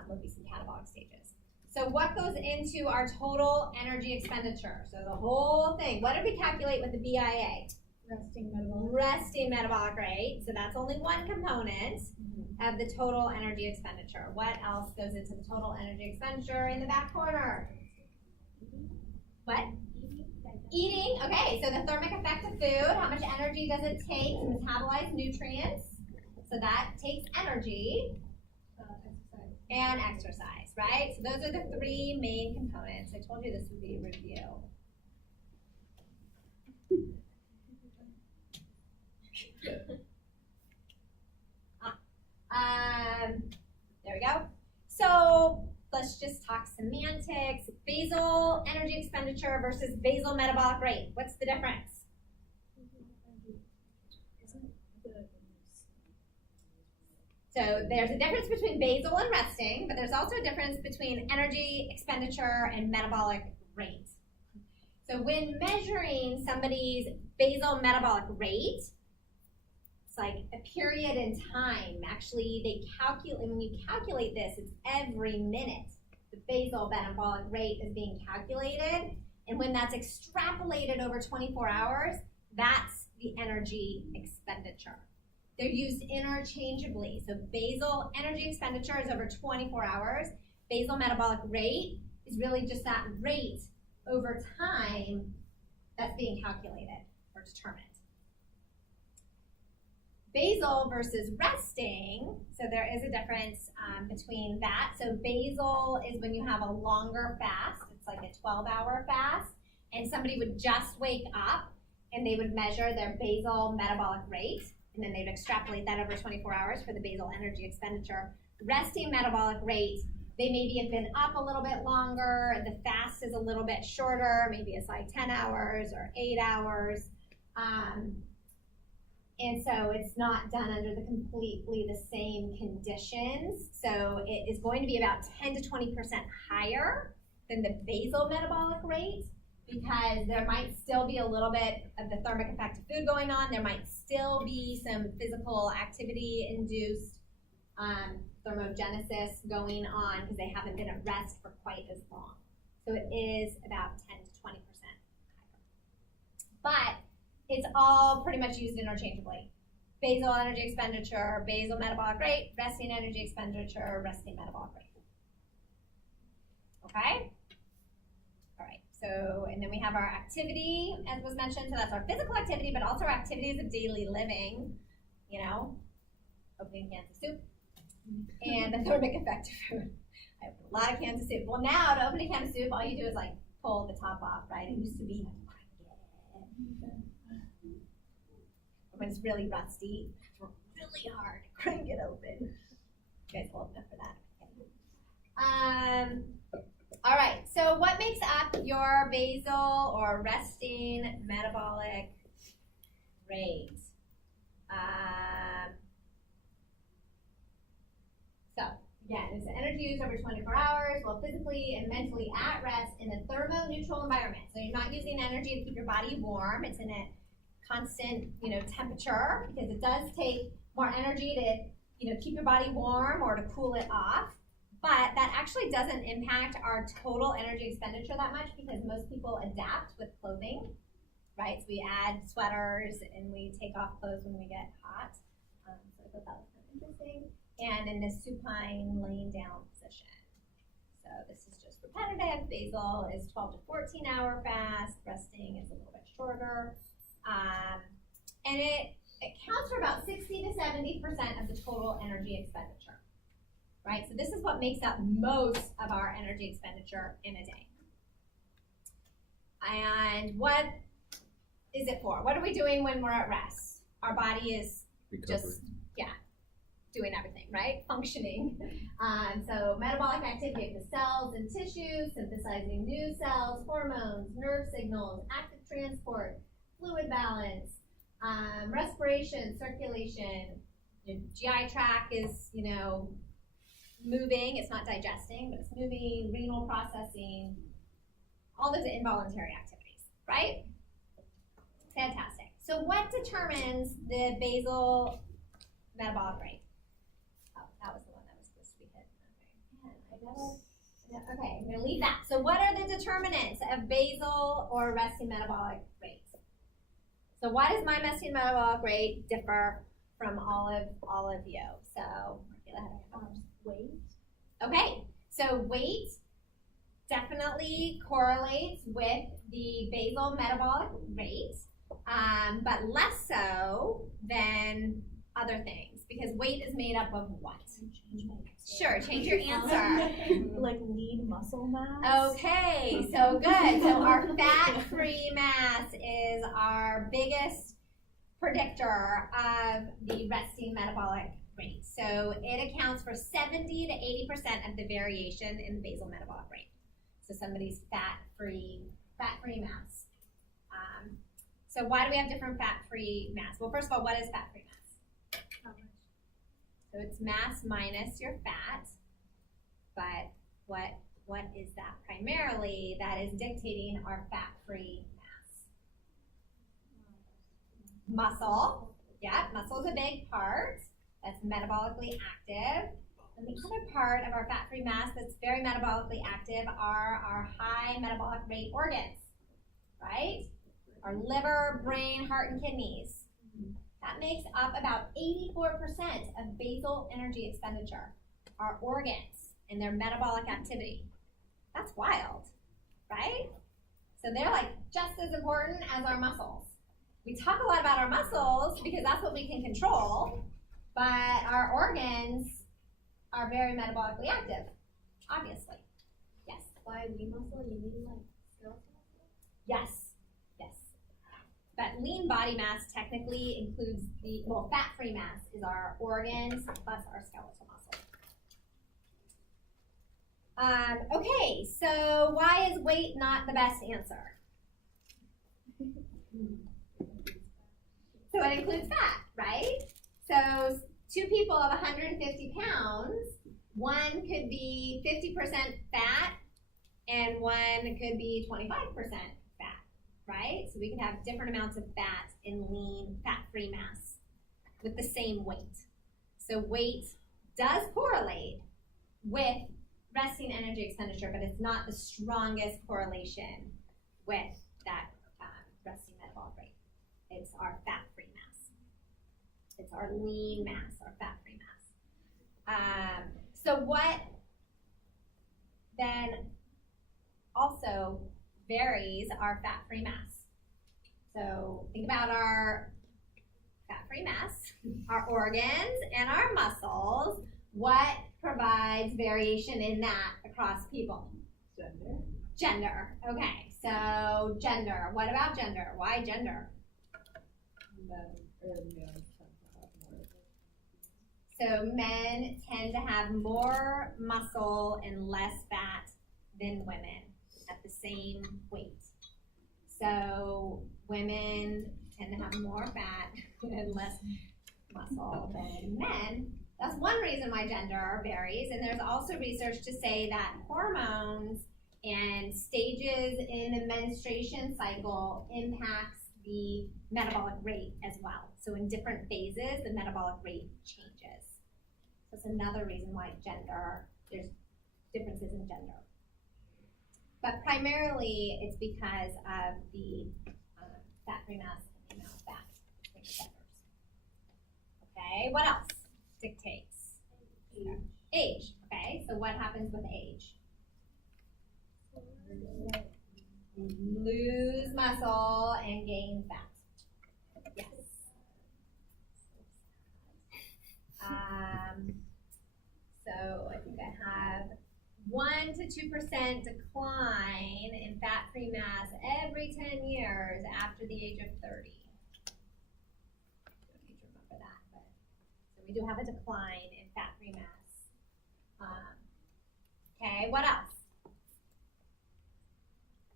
would be some catabolic stages. So what goes into our total energy expenditure? So the whole thing, what did we calculate with the BIA? Resting metabolic rate. So that's only one component of the total energy expenditure. What else goes into the total energy expenditure in the back corner? What? Eating. Okay, so the thermic effect of food. How much energy does it take to metabolize nutrients? So that takes energy. And exercise, right? So those are the three main components. I told you this would be a review. There we go. So let's just talk semantics. Basal energy expenditure versus basal metabolic rate. What's the difference? So there's a difference between basal and resting, but there's also a difference between energy expenditure and metabolic rate. So when measuring somebody's basal metabolic rate, it's like a period in time. Actually, they calculate, when you calculate this, it's every minute. The basal metabolic rate is being calculated, and when that's extrapolated over 24 hours, that's the energy expenditure. They're used interchangeably. So basal energy expenditure is over 24 hours. Basal metabolic rate is really just that rate over time that's being calculated or determined. Basal versus resting, so there is a difference between that. So basal is when you have a longer fast. It's like a 12-hour fast. And somebody would just wake up and they would measure their basal metabolic rate. And then they'd extrapolate that over 24 hours for the basal energy expenditure. Resting metabolic rate, they maybe have been up a little bit longer, the fast is a little bit shorter, maybe it's like 10 hours or 8 hours. And so it's not done under the completely the same conditions. So it is going to be about 10 to 20% higher than the basal metabolic rate, because there might still be a little bit of the thermic effect of food going on. There might still be some physical activity-induced thermogenesis going on because they haven't been at rest for quite as long. So it is about 10 to 20% higher. But it's all pretty much used interchangeably. Basal energy expenditure, basal metabolic rate, resting energy expenditure, resting metabolic rate. Okay? So, and then we have our activity, as was mentioned, so that's our physical activity, but also our activities of daily living, you know, opening cans of soup, and the thermic effect of food. I opened a lot of cans of soup. Well, now to open a can of soup, all you do is like pull the top off, right? It used to be when it's really rusty, it's really hard to crank it open. You guys old enough for that? All right, so what makes up your basal or resting metabolic rate? So again, it's the energy used over 24 hours while physically and mentally at rest in a thermoneutral environment. So you're not using energy to keep your body warm. It's in a constant, temperature, because it does take more energy to, keep your body warm or to cool it off. But that actually doesn't impact our total energy expenditure that much, because most people adapt with clothing, right? So we add sweaters and we take off clothes when we get hot. So I thought that was kind of interesting. And in this supine laying down position. So this is just repetitive. Basal is 12 to 14 hour fast. Resting is a little bit shorter. And it accounts for about 60 to 70% of the total energy expenditure. Right, so this is what makes up most of our energy expenditure in a day. And what is it for? What are we doing when we're at rest? Our body is just, doing everything, right? Functioning. So metabolic activity of the cells and tissues, synthesizing new cells, hormones, nerve signals, active transport, fluid balance, respiration, circulation. Your GI tract is, moving, it's not digesting, but it's moving, renal processing, all those involuntary activities, right? Fantastic. So what determines the basal metabolic rate? Oh, that was the one that was supposed to be hit. Okay, I'm gonna leave that. So what are the determinants of basal or resting metabolic rates? So why does my resting metabolic rate differ from all of you? So weight. Okay, so weight definitely correlates with the basal metabolic rate, but less so than other things, because weight is made up of what? Sure, change your answer. Like lean muscle mass. Okay, so good. So our fat-free mass is our biggest predictor of the resting metabolic rate. So it accounts for 70 to 80% of the variation in the basal metabolic rate. So somebody's fat-free mass. So why do we have different fat-free mass? Well, first of all, what is fat-free mass? How much? So it's mass minus your fat, but what is that primarily that is dictating our fat-free mass? Muscle. Yeah, muscle is a big part. That's metabolically active. And the other part of our fat-free mass that's very metabolically active are our high metabolic rate organs, right? Our liver, brain, heart, and kidneys. That makes up about 84% of basal energy expenditure, our organs and their metabolic activity. That's wild, right? So they're like just as important as our muscles. We talk a lot about our muscles because that's what we can control, but our organs are very metabolically active, obviously. Yes? By lean muscle, you mean like skeletal muscle? Yes. But lean body mass technically includes fat-free mass is our organs plus our skeletal muscle. Okay, so why is weight not the best answer? So it includes fat, right? So two people of 150 pounds, one could be 50% fat and one could be 25% fat, right? So we could have different amounts of fat in lean, fat-free mass with the same weight. So weight does correlate with resting energy expenditure, but it's not the strongest correlation with that resting metabolic rate. It's our fat-free mass. It's our lean mass, our fat-free mass. So what then also varies our fat-free mass. So think about our fat-free mass, our organs, and our muscles. What provides variation in that across people? Gender. Gender. Okay, so gender. What about gender? Why gender? Men or males tend to have more. So men tend to have more muscle and less fat than women at the same weight. So women tend to have more fat and less muscle than men. That's one reason why gender varies. And there's also research to say that hormones and stages in the menstruation cycle impacts the metabolic rate as well. So in different phases, the metabolic rate changes. So it's another reason why there's differences in gender. But primarily, it's because of the fat-free mass and the amount of fat between the genders. Okay, what else dictates? Age. Okay, so what happens with age? Lose muscle and gain fat. Yes. So I think I have 1 to 2% decline in fat-free mass every 10 years after the age of 30. Don't need to remember that, but so we do have a decline in fat-free mass. Okay, what else?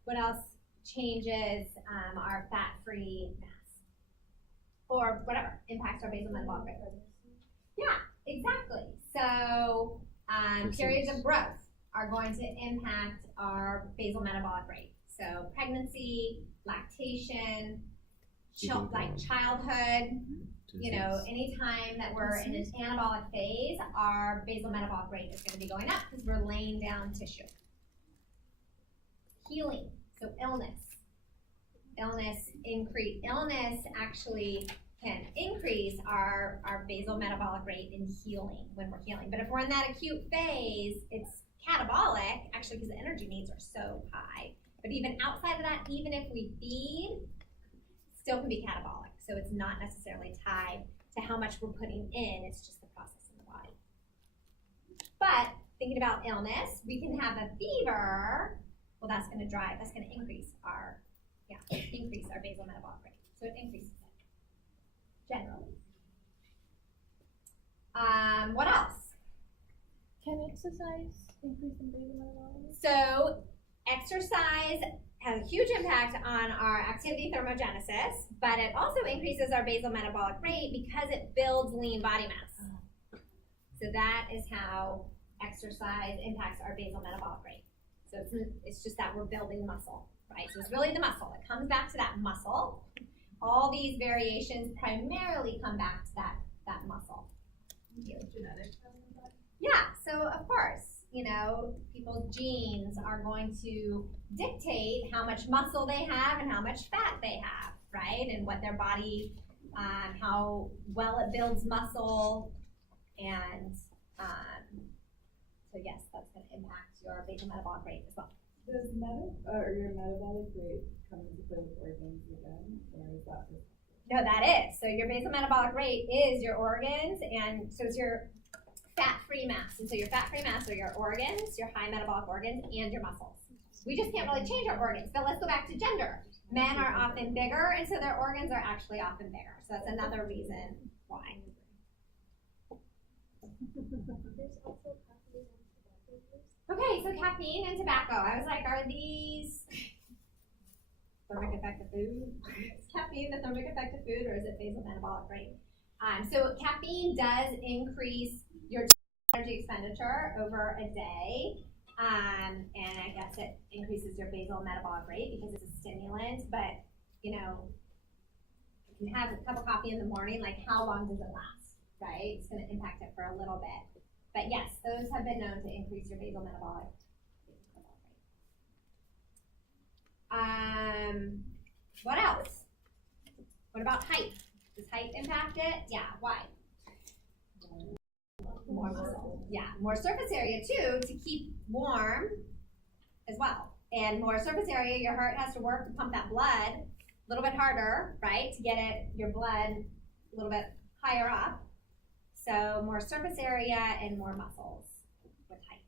What else changes our fat-free mass? Or whatever, impacts our basal metabolic rate. Yeah, exactly. So periods of growth are going to impact our basal metabolic rate. So pregnancy, lactation, childhood, you know, anytime that we're in an anabolic phase, our basal metabolic rate is going to be going up because we're laying down tissue. Healing, so illness actually can increase our basal metabolic rate in healing when we're healing. But if we're in that acute phase, it's catabolic, actually, because the energy needs are so high. But even outside of that, even if we feed, still can be catabolic. So it's not necessarily tied to how much we're putting in, it's just the process in the body. But thinking about illness, we can have a fever. Well, that's going to increase our basal metabolic rate. So it increases it, generally. What else? Can exercise increase in basal metabolic rate? So exercise has a huge impact on our activity thermogenesis, but it also increases our basal metabolic rate because it builds lean body mass. So that is how exercise impacts our basal metabolic rate. So it's just that we're building muscle, right? So it's really the muscle. It comes back to that muscle. All these variations primarily come back to that muscle. Genetics. Yeah, so of course, you know, people's genes are going to dictate how much muscle they have and how much fat they have, right? And what their body, how well it builds muscle. And so yes, that's going to impact your basal metabolic rate as well. Does your metabolic rate come into play with organs again, or is that just? No, that is. So your basal metabolic rate is your organs, and so it's your fat-free mass. And so your fat-free mass are your organs, your high metabolic organs, and your muscles. We just can't really change our organs. But let's go back to gender. Men are often bigger, and so their organs are actually often bigger. So that's another reason why. There's also caffeine and tobacco use. Okay, so caffeine and tobacco. I was like, are these thermic effect of food? Is caffeine the thermic effect of food, or is it basal metabolic rate? So caffeine does increase your energy expenditure over a day, and I guess it increases your basal metabolic rate because it's a stimulant. But you know, you can have a cup of coffee in the morning. Like, how long does it last? Right? It's going to impact it for a little bit. But yes, those have been known to increase your basal metabolic rate. What else? What about height? Does height impact it? Yeah, why? More muscle. Yeah, more surface area too to keep warm as well. and more surface area, your heart has to work to pump that blood a little bit harder, right, to get your blood a little bit higher up. So more surface area and more muscles with height.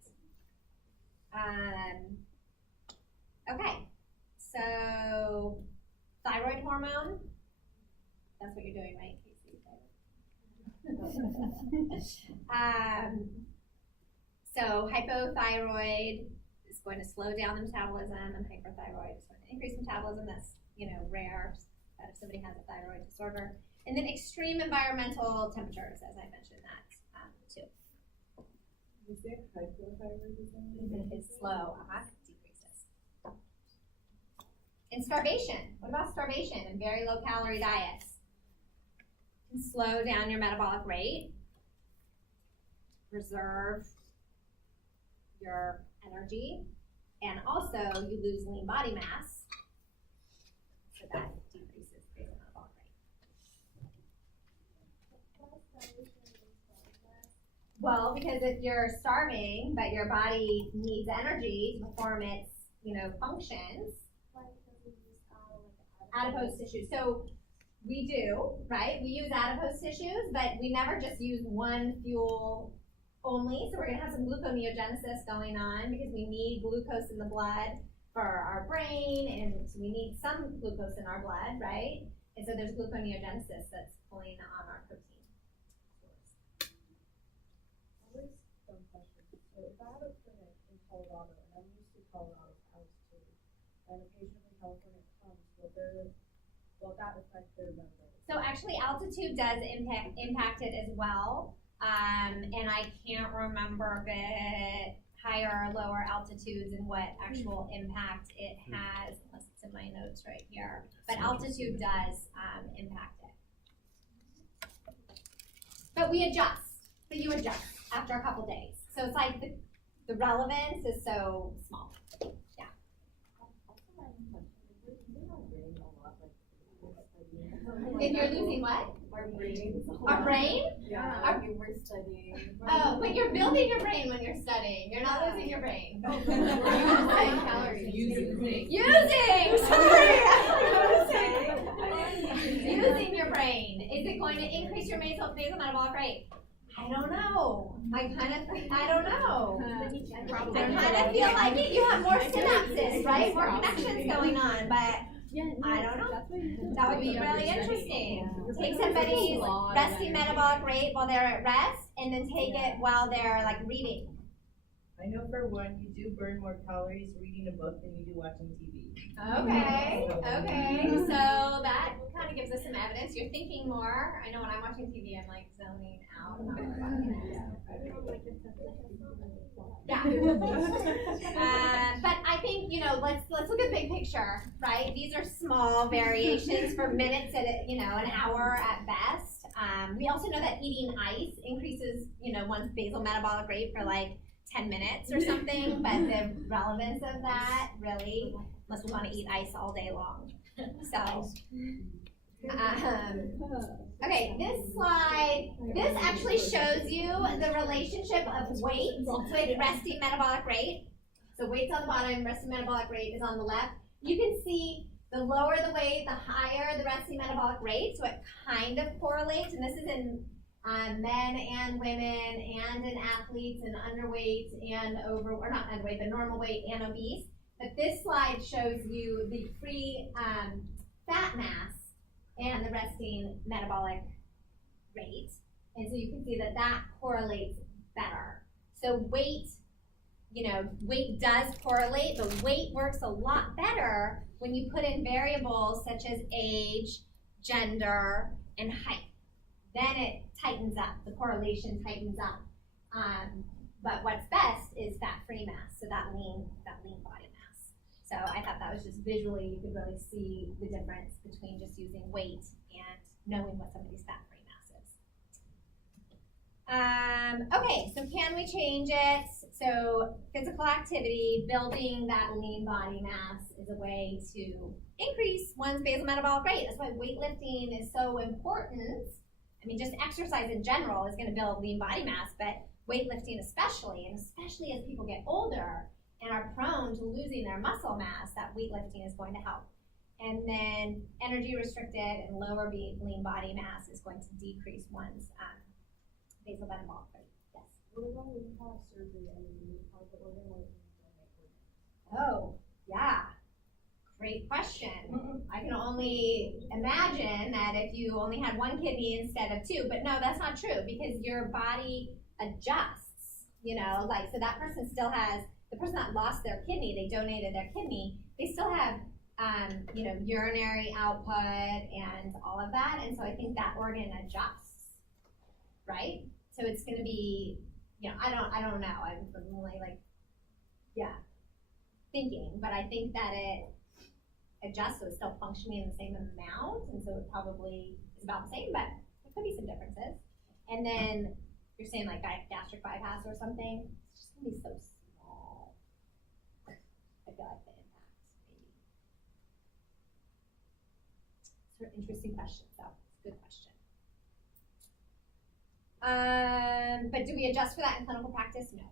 Okay, so thyroid hormone, that's what you're doing, right, Casey? So hypothyroid is going to slow down the metabolism, and hyperthyroid is going to increase metabolism. That's, rare that if somebody has a thyroid disorder. And then extreme environmental temperatures, as I mentioned that too. You say hypothyroidism? It's slow, decreases. And starvation. What about starvation and very low calorie diets? Can slow down your metabolic rate, preserve your energy, and also you lose lean body mass, so that decreases basal metabolic rate. Well, because if you're starving, but your body needs energy to perform its, functions, adipose tissue. So we do, right? We use adipose tissues, but we never just use one fuel only. So we're going to have some gluconeogenesis going on because we need glucose in the blood for our brain, and so we need some glucose in our blood, right? And so there's gluconeogenesis that's pulling on our protein stores. Always some questions. So if I have a clinic in Colorado and I'm used to Colorado's altitude, and occasionally California comes, will that affect their memory? So actually altitude does impact it as well. And I can't remember if it higher or lower altitudes and what actual impact it has, unless it's in my notes right here. But altitude does impact it. But we adjust. So you adjust after a couple days. So it's like the relevance is so small. Yeah. If you're losing what? Our brains. Our brain? Yeah, we're studying. Oh, but you're building your brain when you're studying. You're not losing your brain. Using! Sorry! Using your brain. Is it going to increase your basal metabolic rate? I don't know. I don't know. I kind of feel like it. You have more synapses, right? More connections going on, but I don't know. That would be really interesting. Take somebody's resting metabolic rate while they're at rest, and then take it while they're like reading. I know for one, you do burn more calories reading a book than you do watching TV. Okay. So that kind of gives us some evidence. You're thinking more. I know when I'm watching TV, I'm like zoning out. Yeah. But I think, let's look at the big picture, right? These are small variations for minutes at an hour at best. We also know that eating ice increases, one's basal metabolic rate for like 10 minutes or something, but the relevance of that really, unless we want to eat ice all day long. So, okay, this slide, this actually shows you the relationship of weight with resting metabolic rate. So weight's on the bottom, resting metabolic rate is on the left. You can see the lower the weight, the higher the resting metabolic rate, so it kind of correlates, and this is in men and women and in athletes and underweight and not underweight, but normal weight and obese. But this slide shows you the free fat mass and the resting metabolic rate. And so you can see that correlates better. So weight does correlate, but weight works a lot better when you put in variables such as age, gender, and height. Then it tightens up, the correlation tightens up. But what's best is fat-free mass, so that lean body mass. So I thought that was just visually, you could really see the difference between just using weight and knowing what somebody's fat-free mass is. Okay, so can we change it? So physical activity, building that lean body mass is a way to increase one's basal metabolic rate. That's why weightlifting is so important. I mean, just exercise in general is going to build lean body mass, but weightlifting especially, and especially as people get older, and are prone to losing their muscle mass, that weightlifting is going to help. And then energy restricted and lower lean body mass is going to decrease one's basal metabolic rate. Yes. What about when you have surgery and you have the organ or you donate organs? Oh, yeah. Great question. I can only imagine that if you only had one kidney instead of two, but no, that's not true because your body adjusts, you know, like, so that person still has, the person that lost their kidney, they donated their kidney, they still have, you know, urinary output and all of that. And so I think that organ adjusts, right? So it's going to be, you know, I don't know. I'm really like, yeah, thinking, but I think that it adjusts, so it's still functioning in the same amount, and so it probably is about the same, but there could be some differences. And then you're saying like gastric bypass or something, it's just gonna be so small. I feel like the impact, maybe. Sort of interesting question, so it's a good question. But do we adjust for that in clinical practice? No.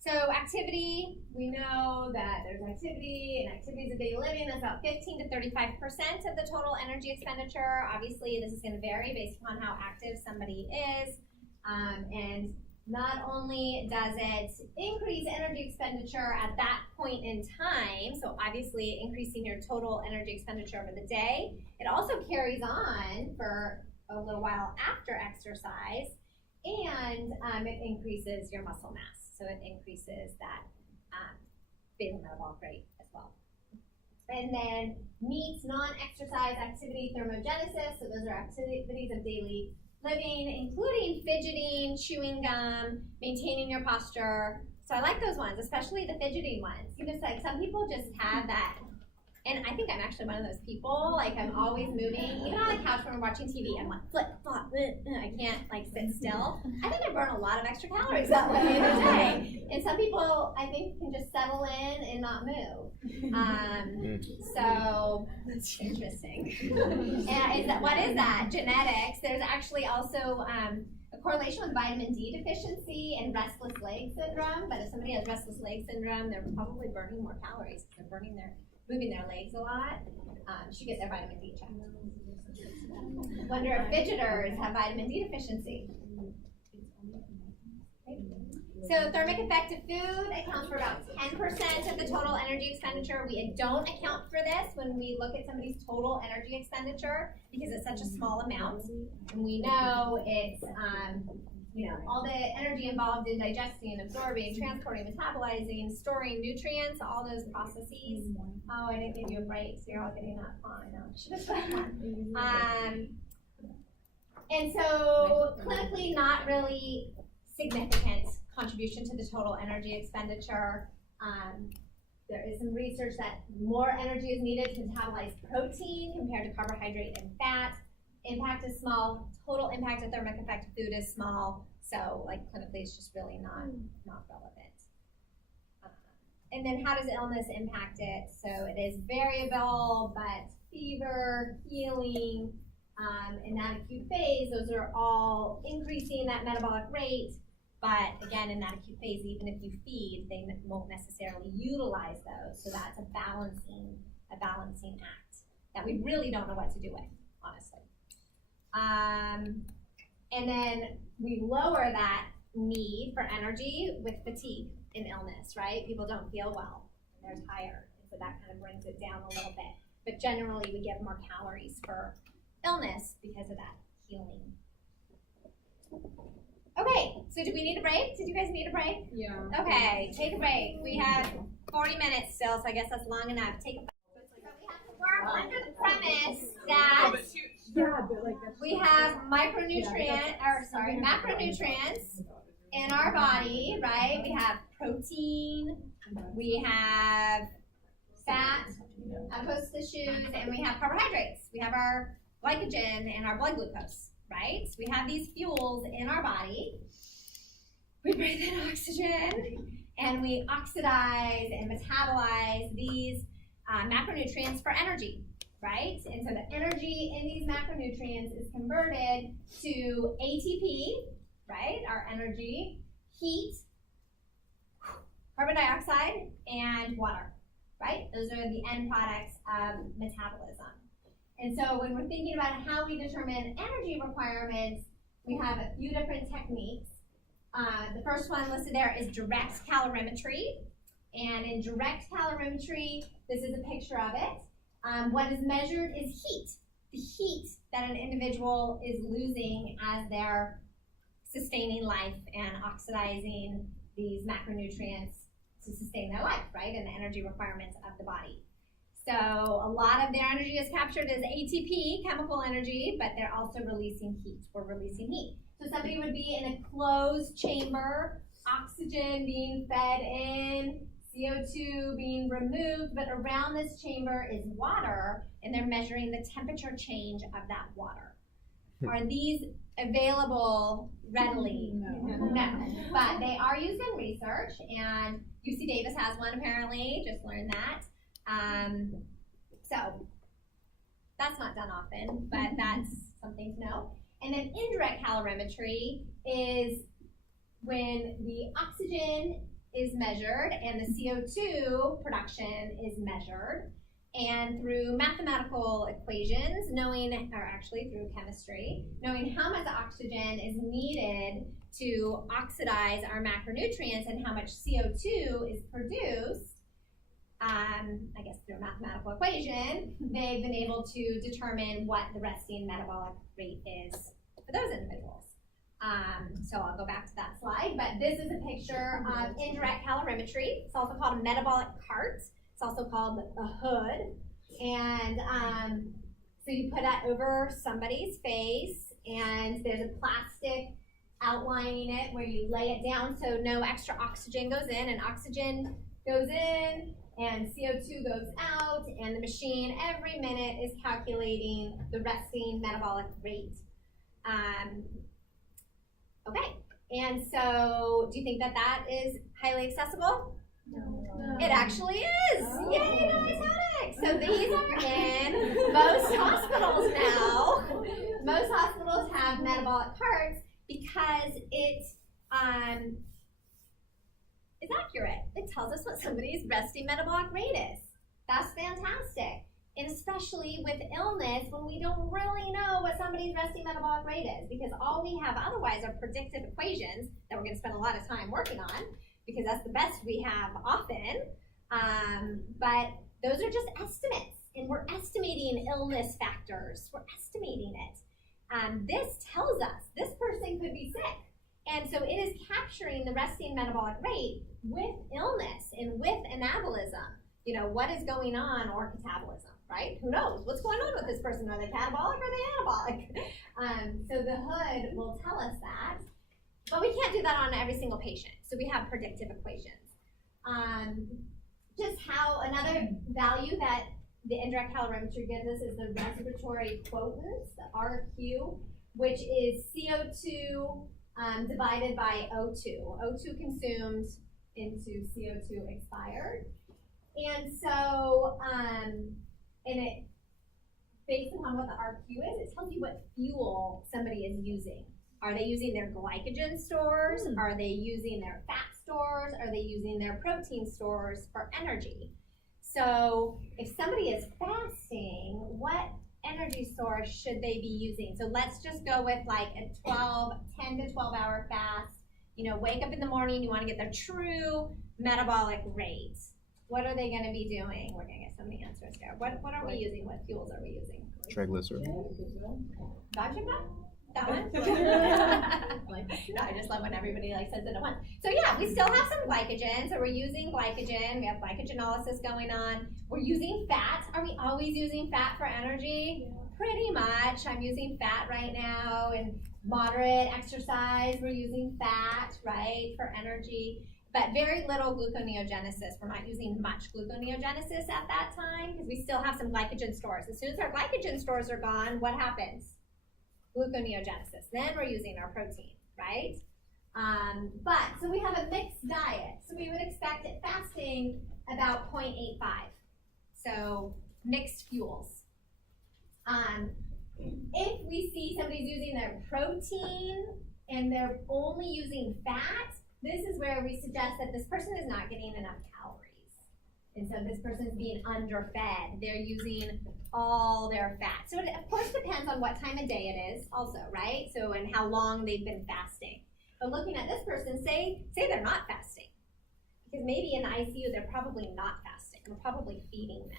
So activity, we know that there's activity, and activities of daily living, that's about 15 to 35% of the total energy expenditure. Obviously, this is going to vary based upon how active somebody is. And not only does it increase energy expenditure at that point in time, so obviously increasing your total energy expenditure over the day, it also carries on for a little while after exercise, and it increases your muscle mass. So it increases that basal metabolic rate as well. And then meets non-exercise activity thermogenesis. So those are activities of daily living, including fidgeting, chewing gum, maintaining your posture. So I like those ones, especially the fidgeting ones. You know, it's like some people just have that. And I think I'm actually one of those people, like I'm always moving, even on the couch when we're watching TV, I'm like flip, flop, I can't like sit still. I think I burn a lot of extra calories that way in a day. And some people, I think, can just settle in and not move. So that's interesting. And what is that? Genetics. There's actually also a correlation with vitamin D deficiency and restless leg syndrome, but if somebody has restless leg syndrome, they're probably burning more calories because they're moving their legs a lot. Should get their vitamin D checked. Wonder if fidgeters have vitamin D deficiency. So thermic effect of food accounts for about 10% of the total energy expenditure. We don't account for this when we look at somebody's total energy expenditure because it's such a small amount. And we know it's you know, all the energy involved in digesting, absorbing, transporting, metabolizing, storing nutrients, all those processes. Oh, I didn't give you a break, so you're all getting that fine. I should have said one. And so clinically not really significant contribution to the total energy expenditure. There is some research that more energy is needed to metabolize protein compared to carbohydrate and fat. Impact is small. Total impact of thermic effect of food is small. So, like clinically, it's just really not relevant. And then, how does illness impact it? So, it is variable, but fever, healing, in that acute phase, those are all increasing that metabolic rate. But again, in that acute phase, even if you feed, they won't necessarily utilize those. So that's a balancing act that we really don't know what to do with, honestly. And then we lower that need for energy with fatigue in illness, right? People don't feel well, and they're tired, and so that kind of brings it down a little bit. But generally, we give more calories for illness because of that healing. Okay, so do we need a break? Did you guys need a break? Yeah. Okay, take a break. We have 40 minutes still, so I guess that's long enough. Take a break. So we have to work under the premise that we have macronutrients in our body, right? We have protein, we have fat, adipose tissues, and we have carbohydrates. We have our glycogen and our blood glucose, right? So we have these fuels in our body. We breathe in oxygen, and we oxidize and metabolize these macronutrients for energy, right? And so the energy in these macronutrients is converted to ATP, right? Our energy, heat, carbon dioxide and water, right? Those are the end products of metabolism. And so when we're thinking about how we determine energy requirements, we have a few different techniques. The first one listed there is direct calorimetry. And in direct calorimetry, this is a picture of it. What is measured is heat. The heat that an individual is losing as they're sustaining life and oxidizing these macronutrients to sustain their life, right? And the energy requirements of the body. So a lot of their energy is captured as ATP, chemical energy, but they're also releasing heat. We're releasing heat. So somebody would be in a closed chamber, oxygen being fed in, CO2 being removed, but around this chamber is water, and they're measuring the temperature change of that water. Are these available readily? No. But they are used in research, and UC Davis has one apparently, just learned that. So that's not done often, but that's something to know. And then indirect calorimetry is when the oxygen is measured and the CO2 production is measured, and through mathematical equations, through chemistry, knowing how much oxygen is needed to oxidize our macronutrients and how much CO2 is produced, through a mathematical equation, they've been able to determine what the resting metabolic rate is for those individuals. So I'll go back to that slide, but this is a picture of indirect calorimetry. It's also called a metabolic cart. It's also called a hood. And so you put that over somebody's face, and there's a plastic outlining it where you lay it down so no extra oxygen goes in, and oxygen goes in and CO2 goes out, and the machine every minute is calculating the resting metabolic rate. Okay, and so do you think that that is highly accessible? No. It actually is. Oh. Yay, nice. So these are in most hospitals now. Most hospitals have metabolic carts because it is accurate. It tells us what somebody's resting metabolic rate is. That's fantastic. And especially with illness, when we don't really know what somebody's resting metabolic rate is, because all we have otherwise are predictive equations that we're going to spend a lot of time working on, because that's the best we have often. But those are just estimates, and we're estimating illness factors. We're estimating it. This tells us this person could be sick. And so it is capturing the resting metabolic rate with illness and with anabolism. You know, what is going on, or catabolism, right? Who knows? What's going on with this person? Are they catabolic or are they anabolic? So the hood will tell us that. But we can't do that on every single patient. So we have predictive equations. Just how another value that the indirect calorimetry gives us is the respiratory quotient, the RQ, which is CO2 divided by O2. O2 consumed into CO2 expired. And so, and it, based upon what the RQ is, it tells you what fuel somebody is using. Are they using their glycogen stores? Are they using their fat stores? Are they using their protein stores for energy? So if somebody is fasting, what energy source should they be using? So let's just go with like a 10 to 12 hour fast. You know, wake up in the morning, you want to get their true metabolic rate. What are they going to be doing? We're going to get so many answers here. What are we using? What fuels are we using? Triglyceride. Gotcha. That one? No, I just love when everybody says it at once. So yeah, we still have some glycogen. So we're using glycogen. We have glycogenolysis going on. We're using fat. Are we always using fat for energy? Yeah. Pretty much. I'm using fat right now. And moderate exercise, we're using fat, right, for energy. But very little gluconeogenesis. We're not using much gluconeogenesis at that time because we still have some glycogen stores. As soon as our glycogen stores are gone, what happens? Gluconeogenesis. Then we're using our protein, right? So we have a mixed diet. So we would expect at fasting about 0.85. So mixed fuels. If we see somebody's using their protein and they're only using fat, this is where we suggest that this person is not getting enough calories. And so this person is being underfed. They're using all their fat. So it of course depends on what time of day it is also, right? So and how long they've been fasting. But looking at this person, say they're not fasting. Because maybe in the ICU they're probably not fasting. We're probably feeding them.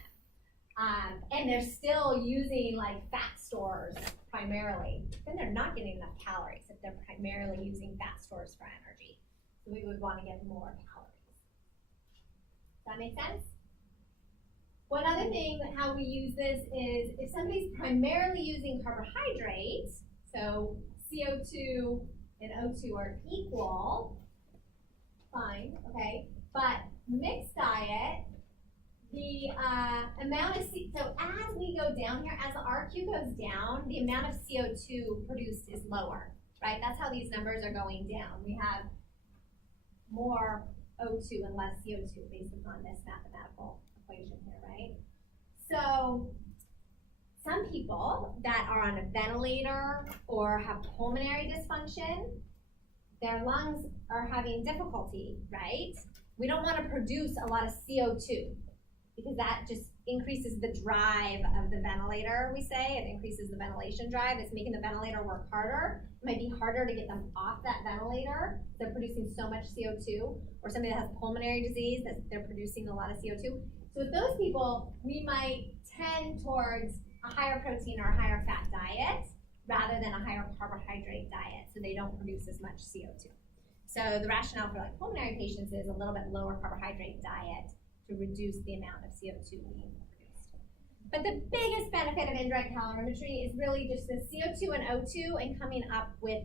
And they're still using like fat stores primarily. Then they're not getting enough calories if they're primarily using fat stores for energy. So we would want to get more calories. Does that make sense? One other thing, how we use this is if somebody's primarily using carbohydrates, so CO2 and O2 are equal, fine, okay, but mixed diet, the amount of, so as we go down here, as the RQ goes down, the amount of CO2 produced is lower, right? That's how these numbers are going down. We have more O2 and less CO2 based upon this mathematical equation here, right? So some people that are on a ventilator or have pulmonary dysfunction, their lungs are having difficulty, right? We don't want to produce a lot of CO2 because that just increases the drive of the ventilator, we say. It increases the ventilation drive. It's making the ventilator work harder. It might be harder to get them off that ventilator. They're producing so much CO2. Or somebody that has pulmonary disease, that they're producing a lot of CO2. So with those people, we might tend towards a higher protein or a higher fat diet rather than a higher carbohydrate diet, so they don't produce as much CO2. So the rationale for like pulmonary patients is a little bit lower carbohydrate diet to reduce the amount of CO2 being produced. But the biggest benefit of indirect calorimetry is really just the CO2 and O2 and coming up with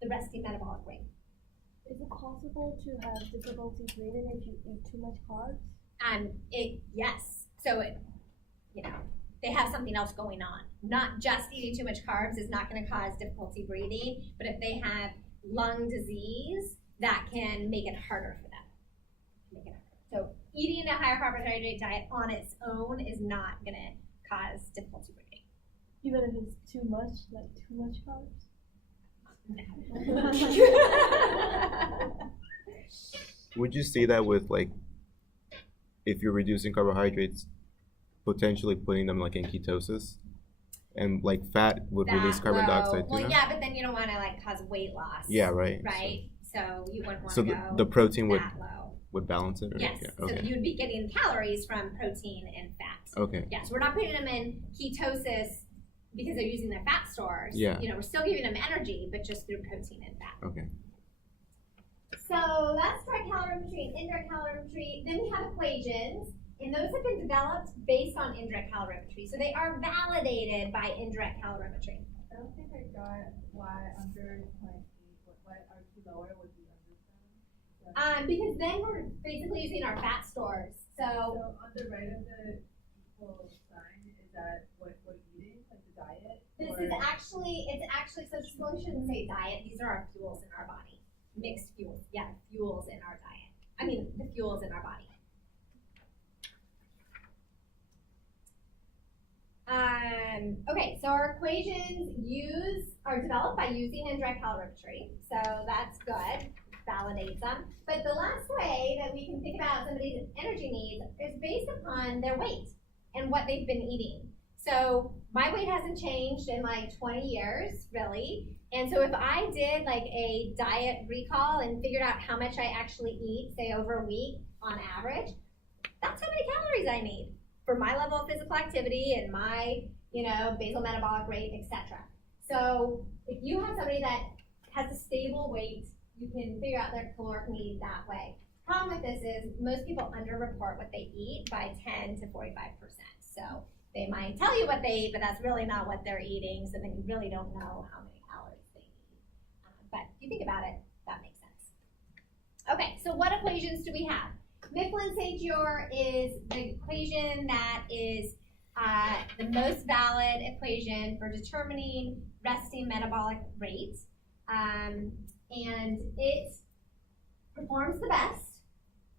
the resting metabolic rate. Is it possible to have difficulty breathing if you eat too much carbs? Yes. So they have something else going on. Not just eating too much carbs is not going to cause difficulty breathing, but if they have lung disease, that can make it harder for them. So eating a higher carbohydrate diet on its own is not going to cause difficulty breathing. Even if it's too much, like too much carbs? Would you see that with like, if you're reducing carbohydrates, potentially putting them like in ketosis, and like fat would release carbon dioxide too? Well, yeah, but then you don't want to like cause weight loss. Yeah, right. Right. So you wouldn't want So to go the protein that low. would balance it? Or? Yes. Yeah, okay. So you'd be getting calories from protein and fat. Okay. Yes, we're not putting them in ketosis because they're using their fat stores. Yeah. We're still giving them energy, but just through protein and fat. Okay. So that's direct calorimetry and indirect calorimetry. Then we have equations, and those have been developed based on indirect calorimetry. So they are validated by indirect calorimetry. I don't think I got why under 0.8, why RQ lower would be under 7. Because then we're basically using our fat stores. So on the right of the equal sign, is that what we're eating, like the diet? This is actually, so this one shouldn't say diet. These are our fuels in our body. Mixed fuels. Yeah, fuels in our diet. I mean, the fuels in our body. Okay, so our equations are developed by using indirect calorimetry. So that's good, validates them. But the last way that we can think about somebody's energy needs is based upon their weight and what they've been eating. So my weight hasn't changed in like 20 years, really. And so if I did like a diet recall and figured out how much I actually eat, say over a week on average, that's how many calories I need for my level of physical activity and my, basal metabolic rate, etc. So if you have somebody that has a stable weight, you can figure out their caloric need that way. Problem with this is most people underreport what they eat by 10 to 45%. So they might tell you what they eat, but that's really not what they're eating. So then you really don't know how many calories they need. But if you think about it, that makes sense. Okay, so what equations do we have? Mifflin-St. Jeor is the equation that is the most valid equation for determining resting metabolic rate. And it performs the best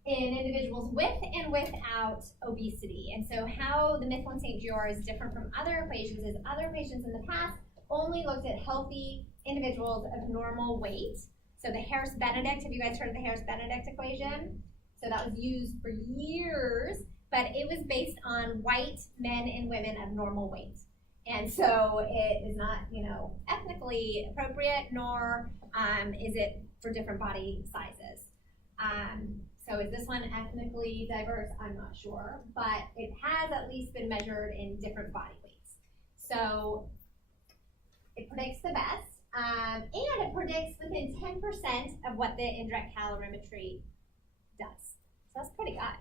in individuals with and without obesity. And so how the Mifflin-St. Jeor is different from other equations is other equations in the past only looked at healthy individuals of normal weight. So the Harris-Benedict, have you guys heard of the Harris-Benedict equation? So that was used for years, but it was based on white men and women of normal weight. And so it is not, ethnically appropriate, nor is it for different body sizes. So is this one ethnically diverse? I'm not sure, but it has at least been measured in different body weights. So it predicts the best, and it predicts within 10% of what the indirect calorimetry does. So that's pretty good.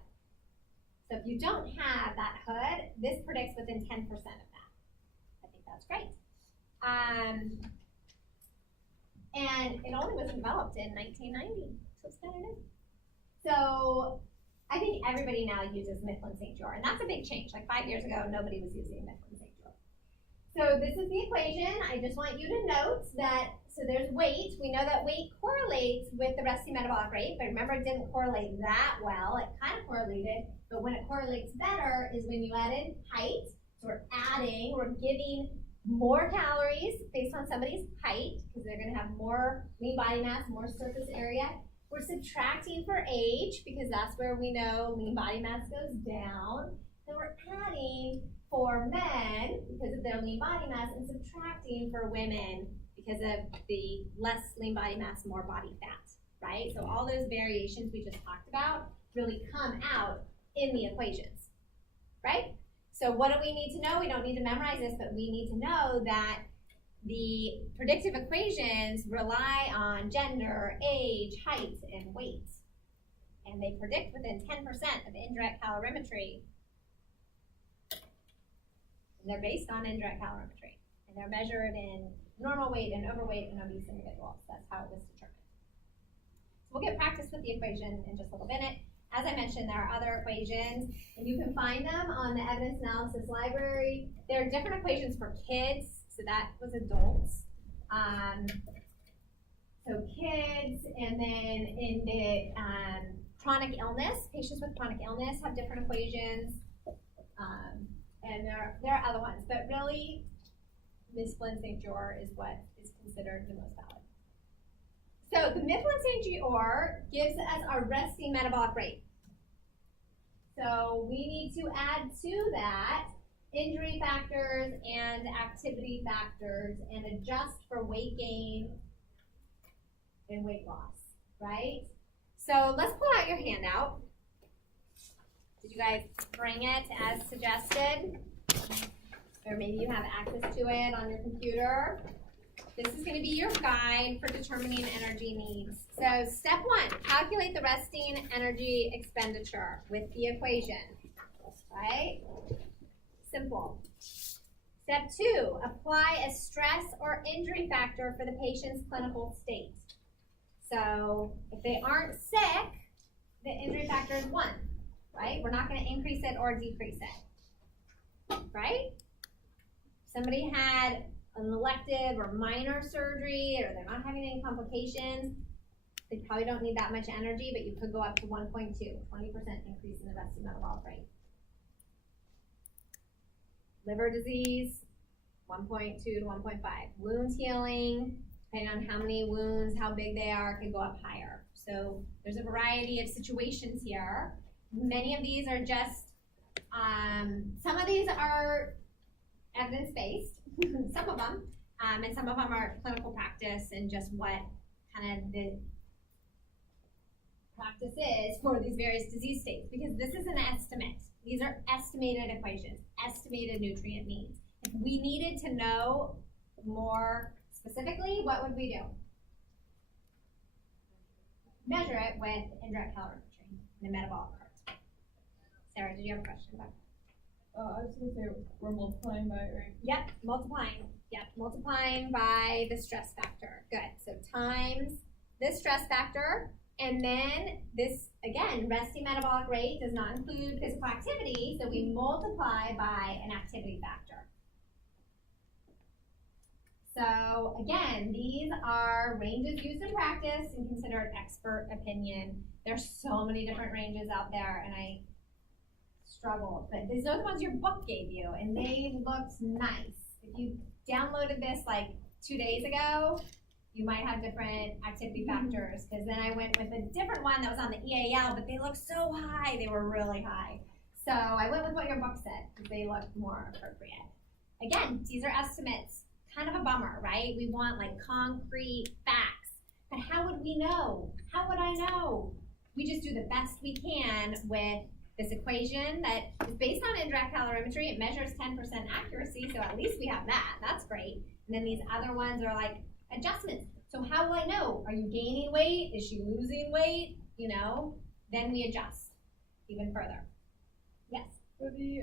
So if you don't have that hood, this predicts within 10% of that. I think that's great. And it only was developed in 1990, so it's kind of new. So I think everybody now uses Mifflin St. Jeor, and that's a big change. Like 5 years ago, nobody was using Mifflin St. Jeor. So this is the equation. I just want you to note that, so there's weight. We know that weight correlates with the resting metabolic rate, but remember it didn't correlate that well. It kind of correlated, but when it correlates better is when you add in height. So we're giving more calories based on somebody's height, because they're gonna have more lean body mass, more surface area. We're subtracting for age, because that's where we know lean body mass goes down. Then we're adding for men because of their lean body mass, and subtracting for women because of the less lean body mass, more body fat, right? So all those variations we just talked about really come out in the equations, right? So what do we need to know? We don't need to memorize this, but we need to know that the predictive equations rely on gender, age, height, and weight. And they predict within 10% of indirect calorimetry. And they're based on indirect calorimetry. And they're measured in normal weight and overweight and obese individuals. That's how it was determined. So we'll get practice with the equation in just a little minute. As I mentioned, there are other equations, and you can find them on the evidence analysis library. There are different equations for kids, so that was adults. So kids, and then in the chronic illness, patients with chronic illness have different equations, and there are other ones, but really, Mifflin St. Jeor is what is considered the most valid. So the Mifflin St. Jeor gives us our resting metabolic rate. So we need to add to that injury factors and activity factors and adjust for weight gain and weight loss, right? So let's pull out your handout. Did you guys bring it as suggested? Or maybe you have access to it on your computer. This is going to be your guide for determining energy needs. So step 1, calculate the resting energy expenditure with the equation, right? Simple. Step 2, apply a stress or injury factor for the patient's clinical state. So if they aren't sick, the injury factor is 1, right? We're not going to increase it or decrease it, right? Somebody had an elective or minor surgery, or they're not having any complications, they probably don't need that much energy, but you could go up to 1.2, 20% increase in the resting metabolic rate. Liver disease, 1.2 to 1.5. Wounds healing, depending on how many wounds, how big they are, can go up higher. So there's a variety of situations here. Many of these are just, some of these are evidence-based, some of them, and some of them are clinical practice and just what kind of the practice is for these various disease states, because this is an estimate. These are estimated equations, estimated nutrient needs. If we needed to know more specifically, what would we do? Measure it with indirect calorimetry and the metabolic curve. Sarah, did you have a question about that? I was going to say we're multiplying by, right? Yep, multiplying. Yep, multiplying by the stress factor. Good. So times this stress factor, and then this, again, resting metabolic rate does not include physical activity, so we multiply by an activity factor. So again, these are ranges used in practice and considered expert opinion. There's so many different ranges out there, and I struggled, but these are the ones your book gave you, and they looked nice. If you downloaded this like 2 days ago, You might have different activity factors, because then I went with a different one that was on the EAL, but they looked so high, they were really high. So I went with what your book said, because they looked more appropriate. Again, these are estimates, kind of a bummer, right? We want like concrete facts, but how would we know? How would I know? We just do the best we can with this equation that is based on indirect calorimetry. It measures 10% accuracy, so at least we have that. That's great. And then these other ones are like adjustments. So how will I know? Are you gaining weight? Is she losing weight? You know, then we adjust even further. Yes. For the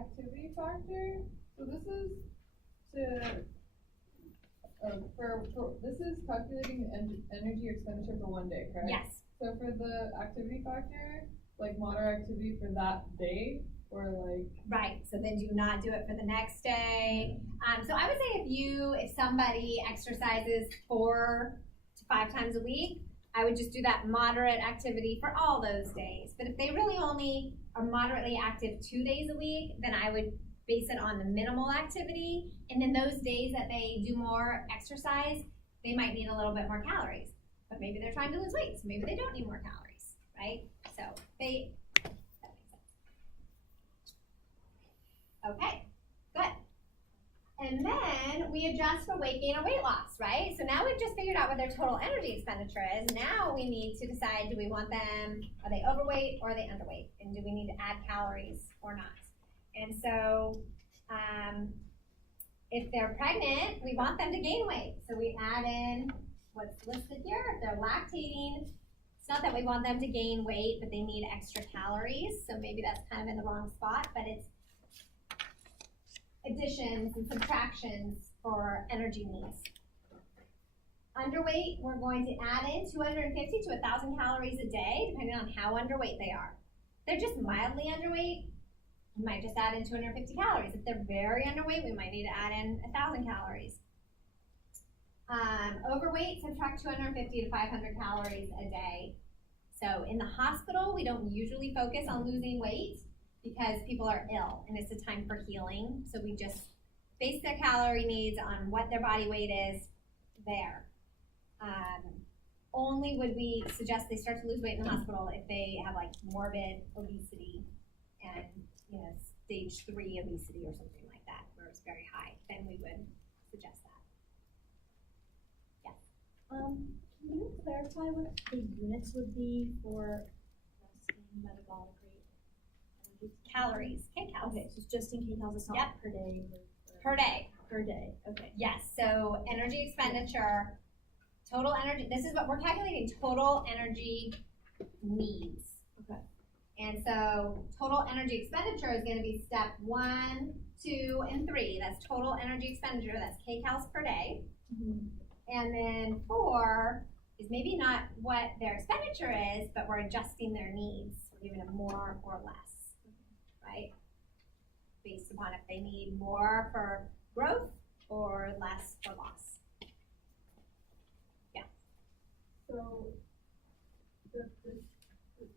activity factor, so this is to this is calculating the energy expenditure for one day, correct? Yes. So for the activity factor, like moderate activity for that day, or like right. So then do not do it for the next day. So I would say if somebody exercises 4 to 5 times a week, I would just do that moderate activity for all those days. But if they really only are moderately active 2 days a week, then I would base it on the minimal activity. And then those days that they do more exercise, they might need a little bit more calories. But maybe they're trying to lose weight, so maybe they don't need more calories, right? So that makes sense. Okay, good. And then we adjust for weight gain or weight loss, right? So now we've just figured out what their total energy expenditure is. Now we need to decide, do we want them, are they overweight or are they underweight? And do we need to add calories or not? And so if they're pregnant, we want them to gain weight. So we add in what's listed here. If they're lactating, it's not that we want them to gain weight, but they need extra calories. So maybe that's kind of in the wrong spot, but it's additions and subtractions for energy needs. Underweight, we're going to add in 250 to 1,000 calories a day, depending on how underweight they are. If they're just mildly underweight, we might just add in 250 calories. If they're very underweight, we might need to add in 1,000 calories. Overweight, subtract 250 to 500 calories a day. So in the hospital, we don't usually focus on losing weight because people are ill and it's a time for healing. So we just base their calorie needs on what their body weight is there. Only would we suggest they start to lose weight in the hospital if they have like morbid obesity and stage 3 obesity or something like that, where it's very high. Then we would suggest that. Can you clarify what the units would be for resting metabolic rate? Calories, kcals. Okay, so it's just in kcals, it's not Yep. per day. Per day. Per day, okay. Yes, so energy expenditure, total energy, this is what we're calculating, total energy needs. Okay. And so total energy expenditure is going to be step 1, 2, and 3. That's total energy expenditure, that's kcals per day. Mm-hmm. And then 4 is maybe not what their expenditure is, but we're adjusting their needs. We're giving them more or less, right? Based upon if they need more for growth or less for loss. Yeah. So this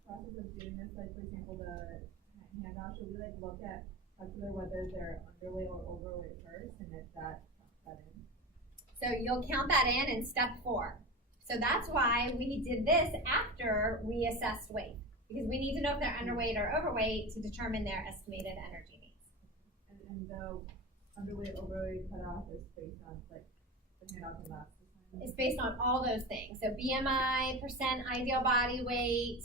process of doing this, like for example, the handout, should we like look at calculate whether they're underweight or overweight first, and if that in? So you'll count that in step 4. So that's why we did this after we assessed weight, because we need to know if they're underweight or overweight to determine their estimated energy needs. And the underweight, overweight cutoff is based on like the handout from last time? It's based on all those things. So BMI, percent ideal body weight,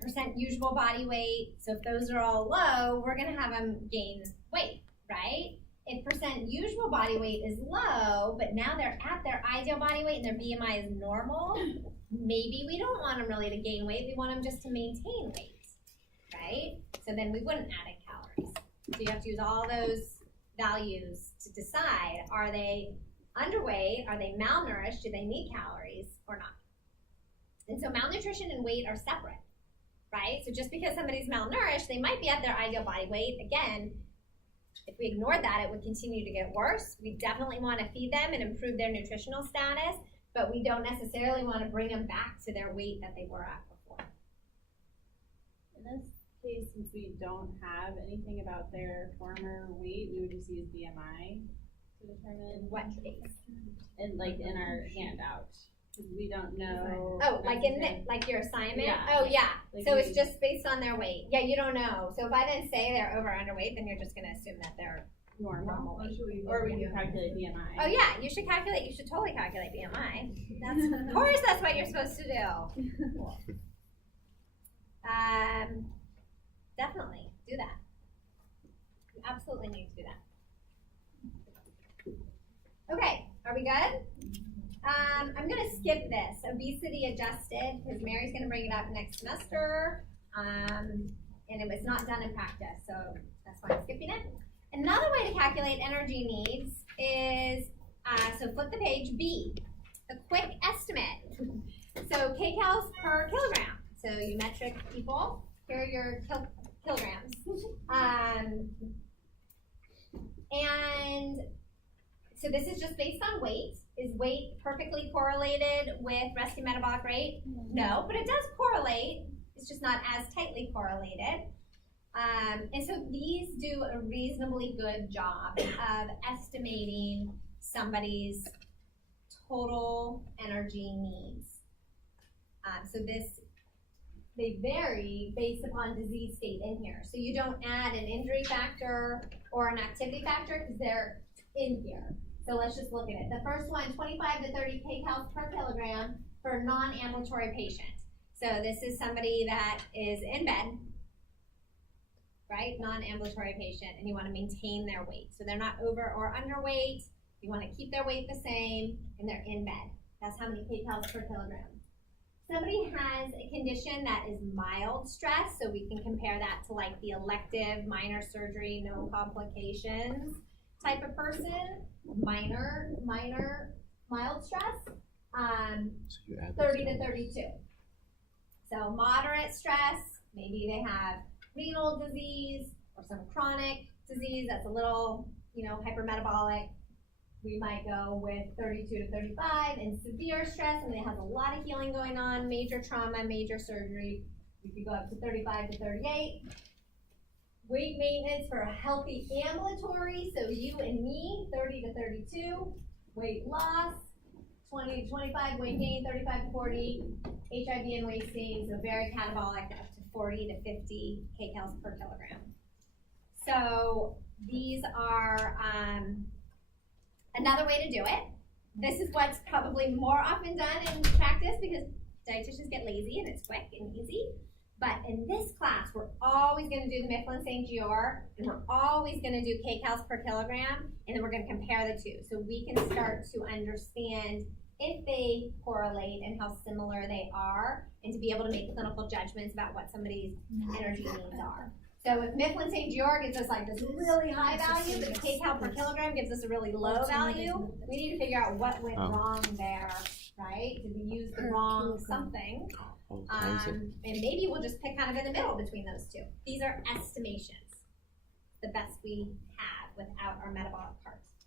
percent usual body weight. So if those are all low, we're gonna have them gain weight, right? If percent usual body weight is low, but now they're at their ideal body weight and their BMI is normal, maybe we don't want them really to gain weight. We want them just to maintain weight, right? So then we wouldn't add in calories. So you have to use all those values to decide, are they underweight, are they malnourished, do they need calories or not? And so malnutrition and weight are separate, right? So just because somebody's malnourished, they might be at their ideal body weight. Again, if we ignored that, it would continue to get worse. We definitely want to feed them and improve their nutritional status, but we don't necessarily want to bring them back to their weight that they were at before. In this case, since we don't have anything about their former weight, we would just use BMI. to determine What base? in like in our handout. 'Cause we don't know. Oh, like like your assignment? Yeah. Oh, yeah. Like So it's we- just based on their weight. Yeah, you don't know. So if I didn't say they're over or underweight, then you're just gonna assume that they're normal. Usually, Or we can calculate BMI. Oh yeah, you should calculate. You should totally calculate BMI. That's of course that's what you're supposed to do. Definitely do that. You absolutely need to do that. Okay, are we good? I'm gonna skip this obesity adjusted because Mary's gonna bring it up next semester. And it was not done in practice, so that's why I'm skipping it. Another way to calculate energy needs is, so flip the page, B, a quick estimate. So kcals per kilogram. So you metric people, here are your kilograms. And so this is just based on weight. Is weight perfectly correlated with resting metabolic rate? No, but it does correlate. It's just not as tightly correlated. And so these do a reasonably good job of estimating somebody's total energy needs. So they vary based upon disease state in here. So you don't add an injury factor or an activity factor because they're in here. So let's just look at it. The first one, 25 to 30 kcals per kilogram for a non-ambulatory patient. So this is somebody that is in bed, right? Non-ambulatory patient, and you want to maintain their weight. So they're not over or underweight. You want to keep their weight the same, and they're in bed. That's how many kcals per kilogram. Somebody has a condition that is mild stress, so we can compare that to like the elective minor surgery, no complications type of person. Mild stress, 30 to 32. So moderate stress, maybe they have renal disease or some chronic disease that's a little, hypermetabolic. We might go with 32 to 35, and severe stress, and it has a lot of healing going on, major trauma, major surgery. We could go up to 35 to 38. Weight maintenance for a healthy ambulatory, so you and me, 30 to 32. Weight loss, 20 to 25. Weight gain, 35 to 40. HIV and wasting, so very catabolic, up to 40 to 50 kcals per kilogram. So these are another way to do it. This is what's probably more often done in practice because dietitians get lazy and it's quick and easy. But in this class, we're always going to do the Mifflin-St. Jeor, and we're always going to do kcals per kilogram, and then we're going to compare the two. So we can start to understand if they correlate and how similar they are, and to be able to make clinical judgments about what somebody's energy needs are. So if Mifflin-St. Jeor gives us like this really high value, but the kcal per kilogram gives us a really low value, we need to figure out what went wrong there, right? Did we use the wrong something? And maybe we'll just pick kind of in the middle between those two. These are estimations, the best we have without our metabolic parts.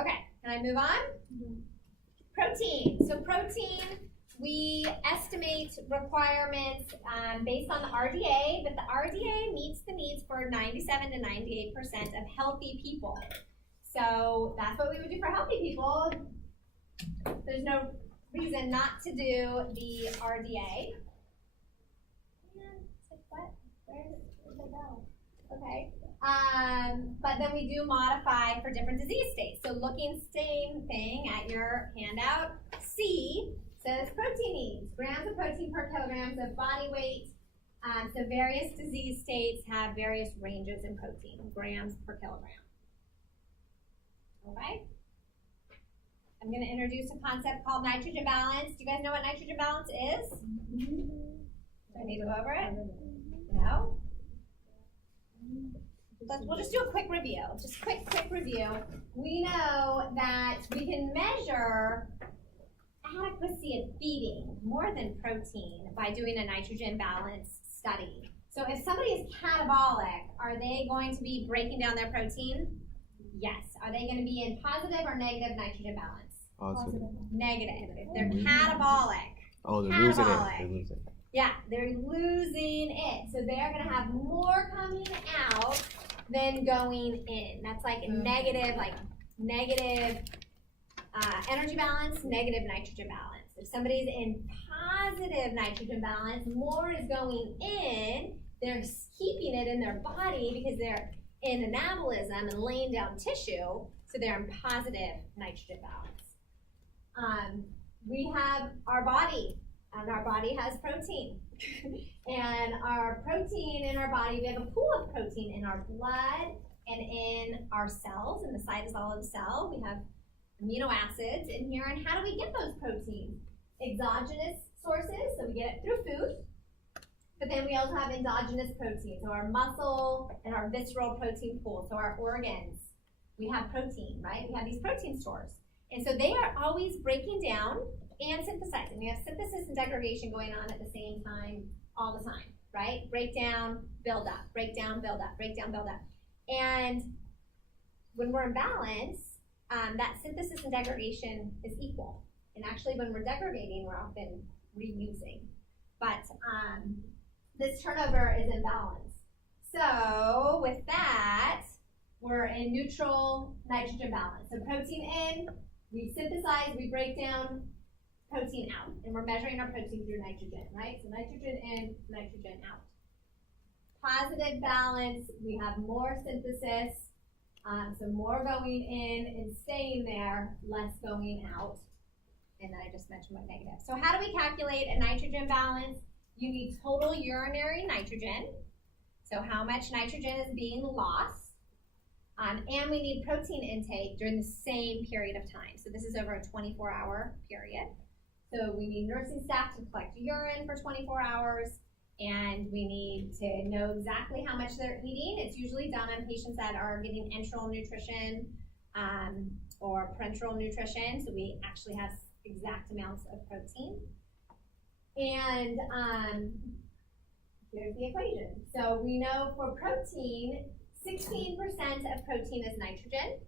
Okay, can I move on? Mm-hmm. Protein. So protein, we estimate requirements based on the RDA, but the RDA meets the needs for 97 to 98% of healthy people. So that's what we would do for healthy people. There's no reason not to do the RDA. What? Where did it go? Okay. But then we do modify for different disease states. So looking same thing at your handout, C says protein needs, grams of protein per kilogram of body weight. So various disease states have various ranges in protein, grams per kilogram. Okay? I'm going to introduce a concept called nitrogen balance. Do you guys know what nitrogen balance is? Do I need to go over it? No? We'll just do a quick review. Just quick review. We know that we can measure adequacy of feeding more than protein by doing a nitrogen balance study. So if somebody is catabolic, are they going to be breaking down their protein? Yes. Are they going to be in positive or negative nitrogen balance? Positive. Negative. If they're catabolic. Oh, they're losing it. They're losing it. Yeah, they're losing it. So they're going to have more coming out than going in. That's like negative energy balance, negative nitrogen balance. If somebody's in positive nitrogen balance, more is going in, they're keeping it in their body because they're in anabolism and laying down tissue, so they're in positive nitrogen balance. We have our body, and our body has protein. And our protein in our body, we have a pool of protein in our blood and in our cells, in the cytosol of the cell. We have amino acids in here. And how do we get those proteins? Exogenous sources, so we get it through food. But then we also have endogenous protein, so our muscle and our visceral protein pool, so our organs. We have protein, right? We have these protein stores. And so they are always breaking down and synthesizing. We have synthesis and degradation going on at the same time, all the time, right? Breakdown, build up, breakdown, build up, breakdown, build up. And when we're in balance, that synthesis and degradation is equal. And actually, when we're degrading, we're often reusing. But this turnover is in balance. So with that, we're in neutral nitrogen balance. So protein in, we synthesize, we break down, protein out. And we're measuring our protein through nitrogen, right? So nitrogen in, nitrogen out. Positive balance, we have more synthesis, so more going in and staying there, less going out. And then I just mentioned what negative. So how do we calculate a nitrogen balance? You need total urinary nitrogen. So how much nitrogen is being lost. And we need protein intake during the same period of time. So this is over a 24-hour period. So we need nursing staff to collect urine for 24 hours. And we need to know exactly how much they're eating. It's usually done on patients that are getting enteral nutrition or parenteral nutrition. So we actually have exact amounts of protein. And here's the equation. So we know for protein, 16% of protein is nitrogen.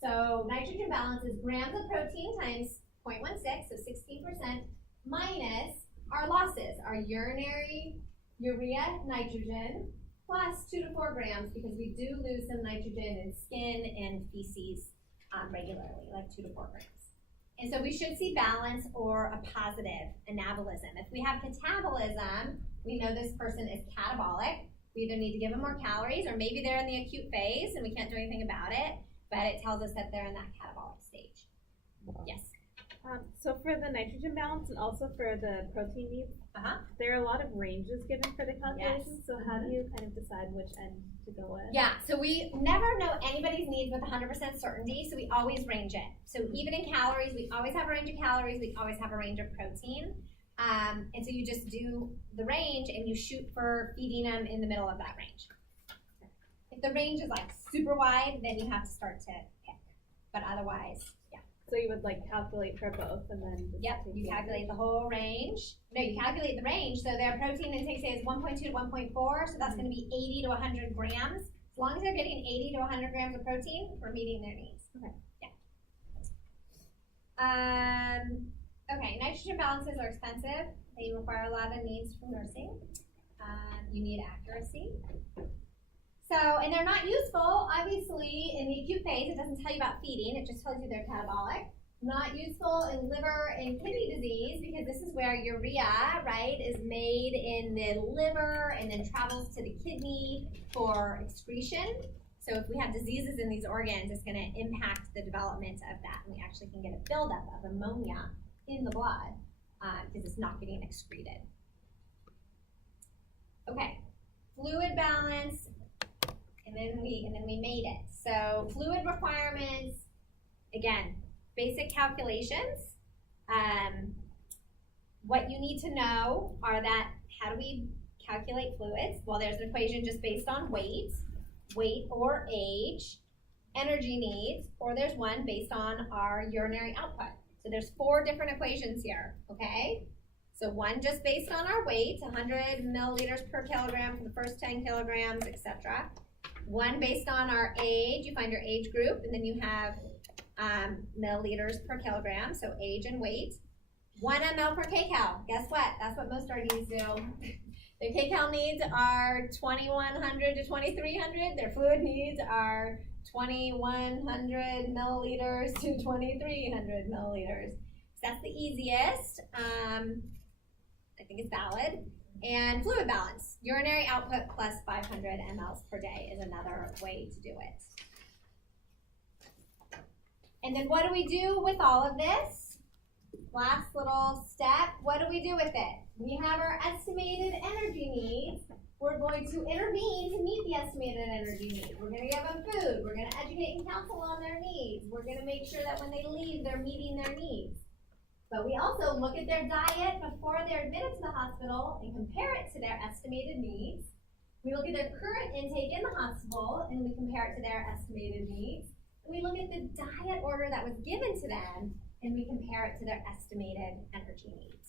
So nitrogen balance is grams of protein times 0.16, so 16%, minus our losses, our urinary urea nitrogen, plus 2 to 4 grams, because we do lose some nitrogen in skin and feces regularly, like 2 to 4 grams. And so we should see balance or a positive anabolism. If we have catabolism, we know this person is catabolic. We either need to give them more calories, or maybe they're in the acute phase and we can't do anything about it, but it tells us that they're in that catabolic stage. Yes? So for the nitrogen balance and also for the protein needs, there are a lot of ranges given for the calculations. Yes. So how do you kind of decide which end to go with? Yeah, so we never know anybody's needs with 100% certainty, so we always range it. So even in calories, we always have a range of calories, we always have a range of protein. And so you just do the range and you shoot for feeding them in the middle of that range. If the range is like super wide, then you have to start to pick. But otherwise, yeah. So you would like calculate for both and then just you calculate the whole range. No, you calculate the range. So their protein intake say is 1.2 to 1.4, so that's going to be 80 to 100 grams. As long as they're getting 80 to 100 grams of protein, we're meeting their needs. Okay. Yeah. Okay, nitrogen balances are expensive. They require a lot of needs from nursing. You need accuracy. So, and they're not useful, obviously, in the acute phase. It doesn't tell you about feeding. It just tells you they're catabolic. Not useful in liver and kidney disease, because this is where urea, right, is made in the liver and then travels to the kidney for excretion. So if we have diseases in these organs, it's going to impact the development of that. And we actually can get a buildup of ammonia in the blood because it's not getting excreted. Okay, fluid balance. And then we made it. So fluid requirements, again, basic calculations. What you need to know are that, how do we calculate fluids? Well, there's an equation just based on weight or age, energy needs, or there's one based on our urinary output. So there's 4 different equations here, okay? So one just based on our weight, 100 milliliters per kilogram for the first 10 kilograms, etc. One based on our age, you find your age group, and then you have milliliters per kilogram, so age and weight. 1 ml per kcal. Guess what? That's what most RDs do. Their kcal needs are 2,100 to 2,300. Their fluid needs are 2,100 milliliters to 2,300 milliliters. So that's the easiest. I think it's valid. And fluid balance, urinary output plus 500 mLs per day is another way to do it. And then what do we do with all of this? Last little step, what do we do with it? We have our estimated energy needs. We're going to intervene to meet the estimated energy needs. We're going to give them food. We're going to educate and counsel on their needs. We're going to make sure that when they leave, they're meeting their needs. But we also look at their diet before they're admitted to the hospital and compare it to their estimated needs. We look at their current intake in the hospital and we compare it to their estimated needs. And we look at the diet order that was given to them and we compare it to their estimated energy needs.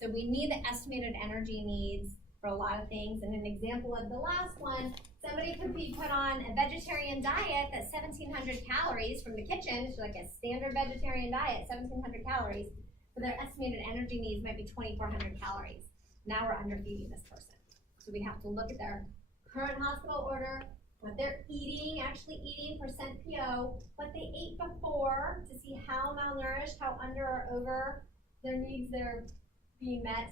So we need the estimated energy needs for a lot of things. And an example of the last one, somebody could be put on a vegetarian diet that's 1,700 calories from the kitchen, it's like a standard vegetarian diet, 1,700 calories. But their estimated energy needs might be 2,400 calories. Now we're underfeeding this person. So we have to look at their current hospital order, what they're eating, actually eating, percent PO, what they ate before to see how malnourished, how under or over their needs they're being met.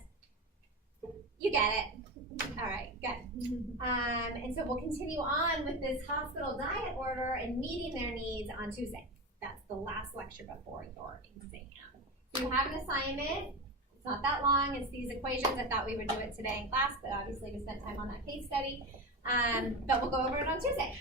You get it. All right, good. And so we'll continue on with this hospital diet order and meeting their needs on Tuesday. That's the last lecture before your exam. So you have an assignment. It's not that long. It's these equations. I thought we would do it today in class, but obviously we spent time on that case study. But we'll go over it on Tuesday.